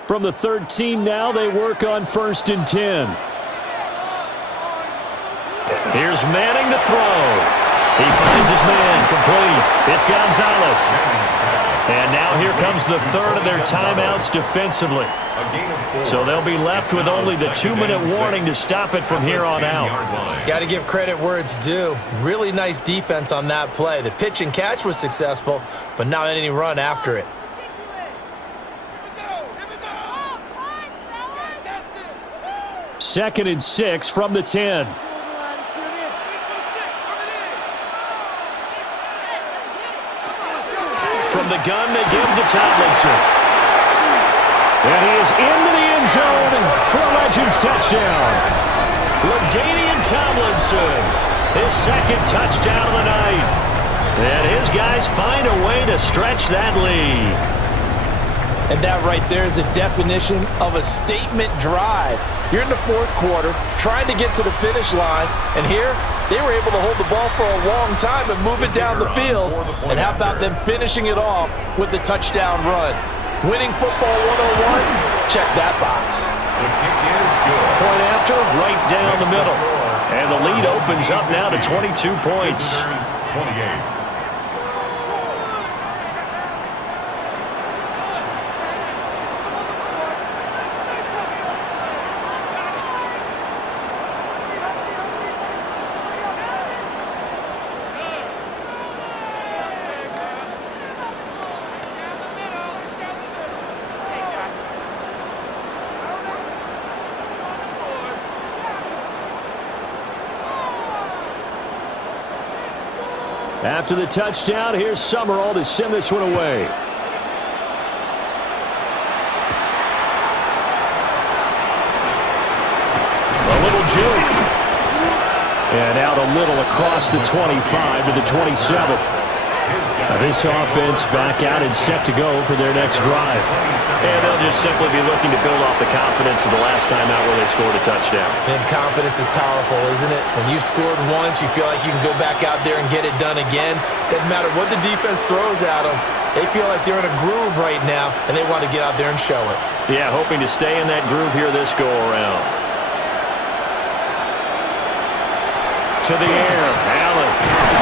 From the 13 now, they work on 1st and 10. Here's Manning to throw. He finds his man, complete. It's Gonzalez. And now here comes the 3rd of their timeouts defensively. So they'll be left with only the 2-minute warning to stop it from here on out. Got to give credit where it's due. Really nice defense on that play. The pitch and catch was successful, but not any run after it. 2nd and 6 from the 10. From the gun, they give to Tomlinson. And he is into the end zone for a Legends touchdown. LaDainian Tomlinson, his 2nd touchdown of the night. And his guys find a way to stretch that lead. And that right there is the definition of a statement drive. You're in the 4th quarter, trying to get to the finish line, and here they were able to hold the ball for a long time and move it down the field. And how about them finishing it off with the touchdown run? Winning football 101, check that box. The kick is good. Point after, right down the middle. And the lead opens up now to 22 points. 28. After the touchdown, here's Summerall to send this one away. A little juke. And out a little across the 25 to the 27. This offense back out and set to go for their next drive. And they'll just simply be looking to build off the confidence of the last time out where they scored a touchdown. And confidence is powerful, isn't it? When you've scored once, you feel like you can go back out there and get it done again. Doesn't matter what the defense throws at them. They feel like they're in a groove right now, and they want to get out there and show it. Yeah, hoping to stay in that groove here this go-around. To the air, Allen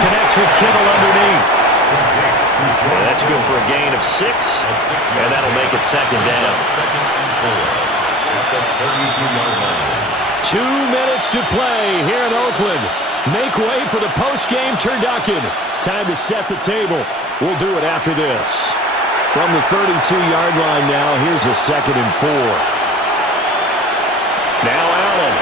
connects with Kittle underneath. Yeah, that's good for a gain of 6, and that'll make it second down. Second and 4 at the 32-yard line. 2 minutes to play here in Oakland. Make way for the post-game turducken. Time to set the table. We'll do it after this. From the 32-yard line now, here's a 2nd and 4. Now Allen.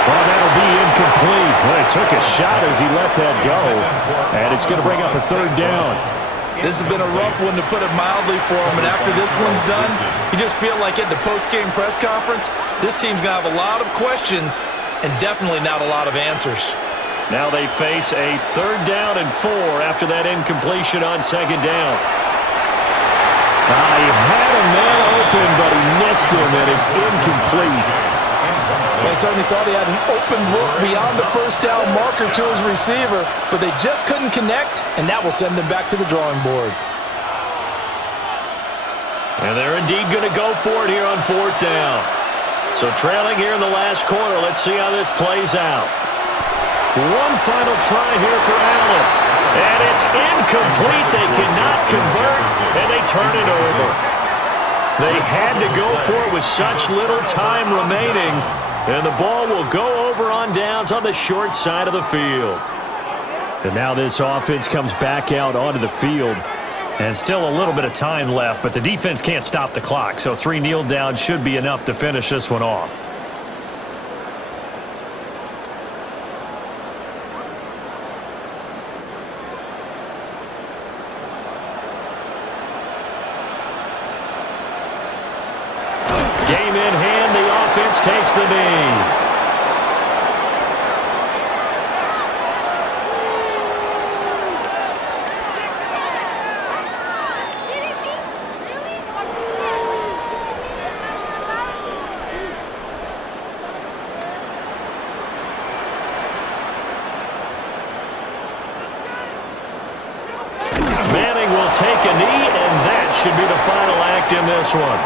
Well, that'll be incomplete. Well, he took a shot as he let that go. And it's going to bring up a 3rd down. This has been a rough one, to put it mildly, for him. And after this one's done, you just feel like at the post-game press conference, this team's going to have a lot of questions and definitely not a lot of answers. Now they face a 3rd down and 4 after that incompletion on 2nd down. He had a man open, but he missed him, and it's incomplete. They certainly thought he had an open look beyond the first down marker to his receiver, but they just couldn't connect, and that will send them back to the drawing board. And they're indeed going to go for it here on 4th down. So trailing here in the last quarter, let's see how this plays out. One final try here for Allen. And it's incomplete. They cannot convert, and they turn it over. They had to go for it with such little time remaining. And the ball will go over on downs on the short side of the field. And now this offense comes back out onto the field. And still a little bit of time left, but the defense can't stop the clock. So 3 kneel downs should be enough to finish this one off. Game in hand, the offense takes the knee. Manning will take a knee, and that should be the final act in this one.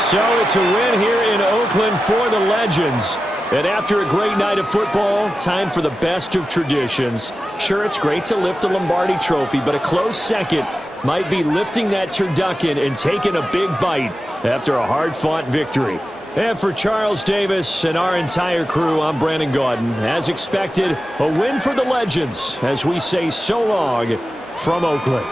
So it's a win here in Oakland for the Legends. And after a great night of football, time for the best of traditions. Sure, it's great to lift a Lombardi trophy, but a close second might be lifting that turducken and taking a big bite after a hard-fought victory. And for Charles Davis and our entire crew, I'm Brandon Gaudin. As expected, a win for the Legends as we say so long from Oakland.